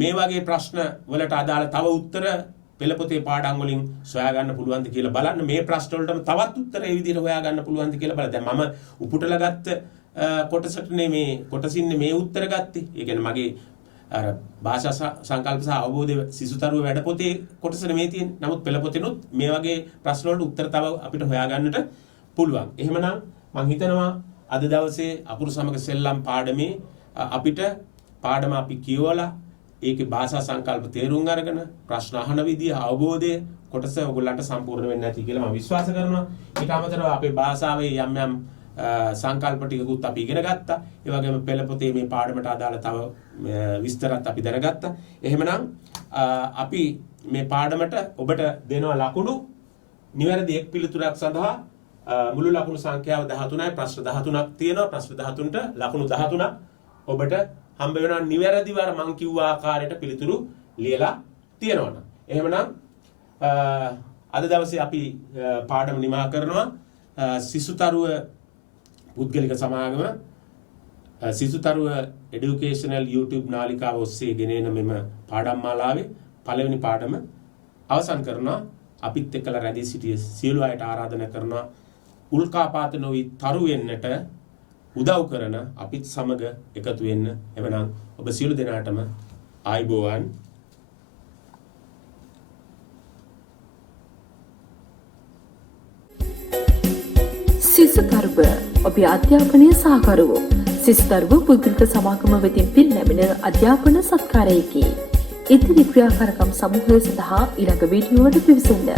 මේ වගේ ප්‍රශ්න වලට අදාළ තව උත්තර පෙළ පොතේ පාඩම් වලින් සොයා ගන්න පුළුවන්ද කියලා බලන්න. මේ ප්‍රශ්න වලටම තවත් උත්තර ඒ විදිහට හොයා ගන්න පුළුවන්ද කියලා බලන්න. දැන් මම උපුටලා ගත්ත කොටසට මේ කොටසින්නේ මේ උත්තර ගත්තේ. ඒ කියන්නේ මගේ අර භාෂා සංකල්ප සහ අවබෝධය සිසුතරුව වැඩ පොතේ කොටස නෙමෙයි තියෙන්නේ. නමුත් පෙළ පොතේනොත් මේ වගේ ප්‍රශ්න වලට උත්තර තව අපිට හොයා ගන්නට පුළුවන්. එහෙමනම් මම හිතනවා අද දවසේ අකුරු සමග සෙල්ලම් පාඩමේ අපිට පාඩම අපි කියවලා ඒකේ භාෂා සංකල්ප තේරුම් අරගෙන ප්‍රශ්න අහන විදිය අවබෝධය කොටස ඔයගොල්ලන්ට සම්පූර්ණ වෙන්නේ නැති කියලා මම විශ්වාස කරනවා. ඊට අමතරව අපේ භාෂාවේ යම් සංකල්ප ටිකකුත් අපි ඉගෙන ගත්තා. ඒ වගේම පෙළ පොතේ මේ පාඩමට අදාළ තව විස්තරත් අපි දැනගත්තා. එහෙමනම් අපි මේ පාඩමට ඔබට දෙනවා ලකුණු. නිවැරදි එක් පිළිතුරක් සඳහා මුළු ලකුණු සංඛ්‍යාව 13යි. ප්‍රශ්න 13ක් තියෙනවා. ප්‍රශ්න 13ට ලකුණු 13ක් ඔබට හම්බ වෙනවා නිවැරදිව මම කිව්ව ආකාරයට පිළිතුරු ලියලා තියෙනවා. එහෙමනම් අද දවසේ අපි පාඩම නිමා කරනවා. සිසුතරුව පුද්ගලික සමාගම සිසුතරුව එඩියුකේෂනල් YouTube නාලිකාව ඔස්සේ ගෙනෙන මෙම පාඩම් මාලාවේ පළවෙනි පාඩම අවසන් කරනවා. අපිත් එක්කලා රැඳී සිටිය සියලු අයට ආරාධනා කරනවා උල්කාපාත නොවි තරු වෙන්නට උදව් කරන අපිත් සමග එකතු වෙන්න. එවනම් ඔබ සියලු දෙනාටම ආයිබෝවන්. සිසුතරුව ඔබේ අධ්‍යාපනය සහකරුවෝ සිසුතරුව පුද්ගලික සමාගම වෙතින් පිරිනැමෙන අධ්‍යාපන සත්කාරයකි. ඉදිරි ක්‍රියාකාරකම් සමූහය සඳහා ඊළඟ වීඩියෝවට පිවිසෙන්න.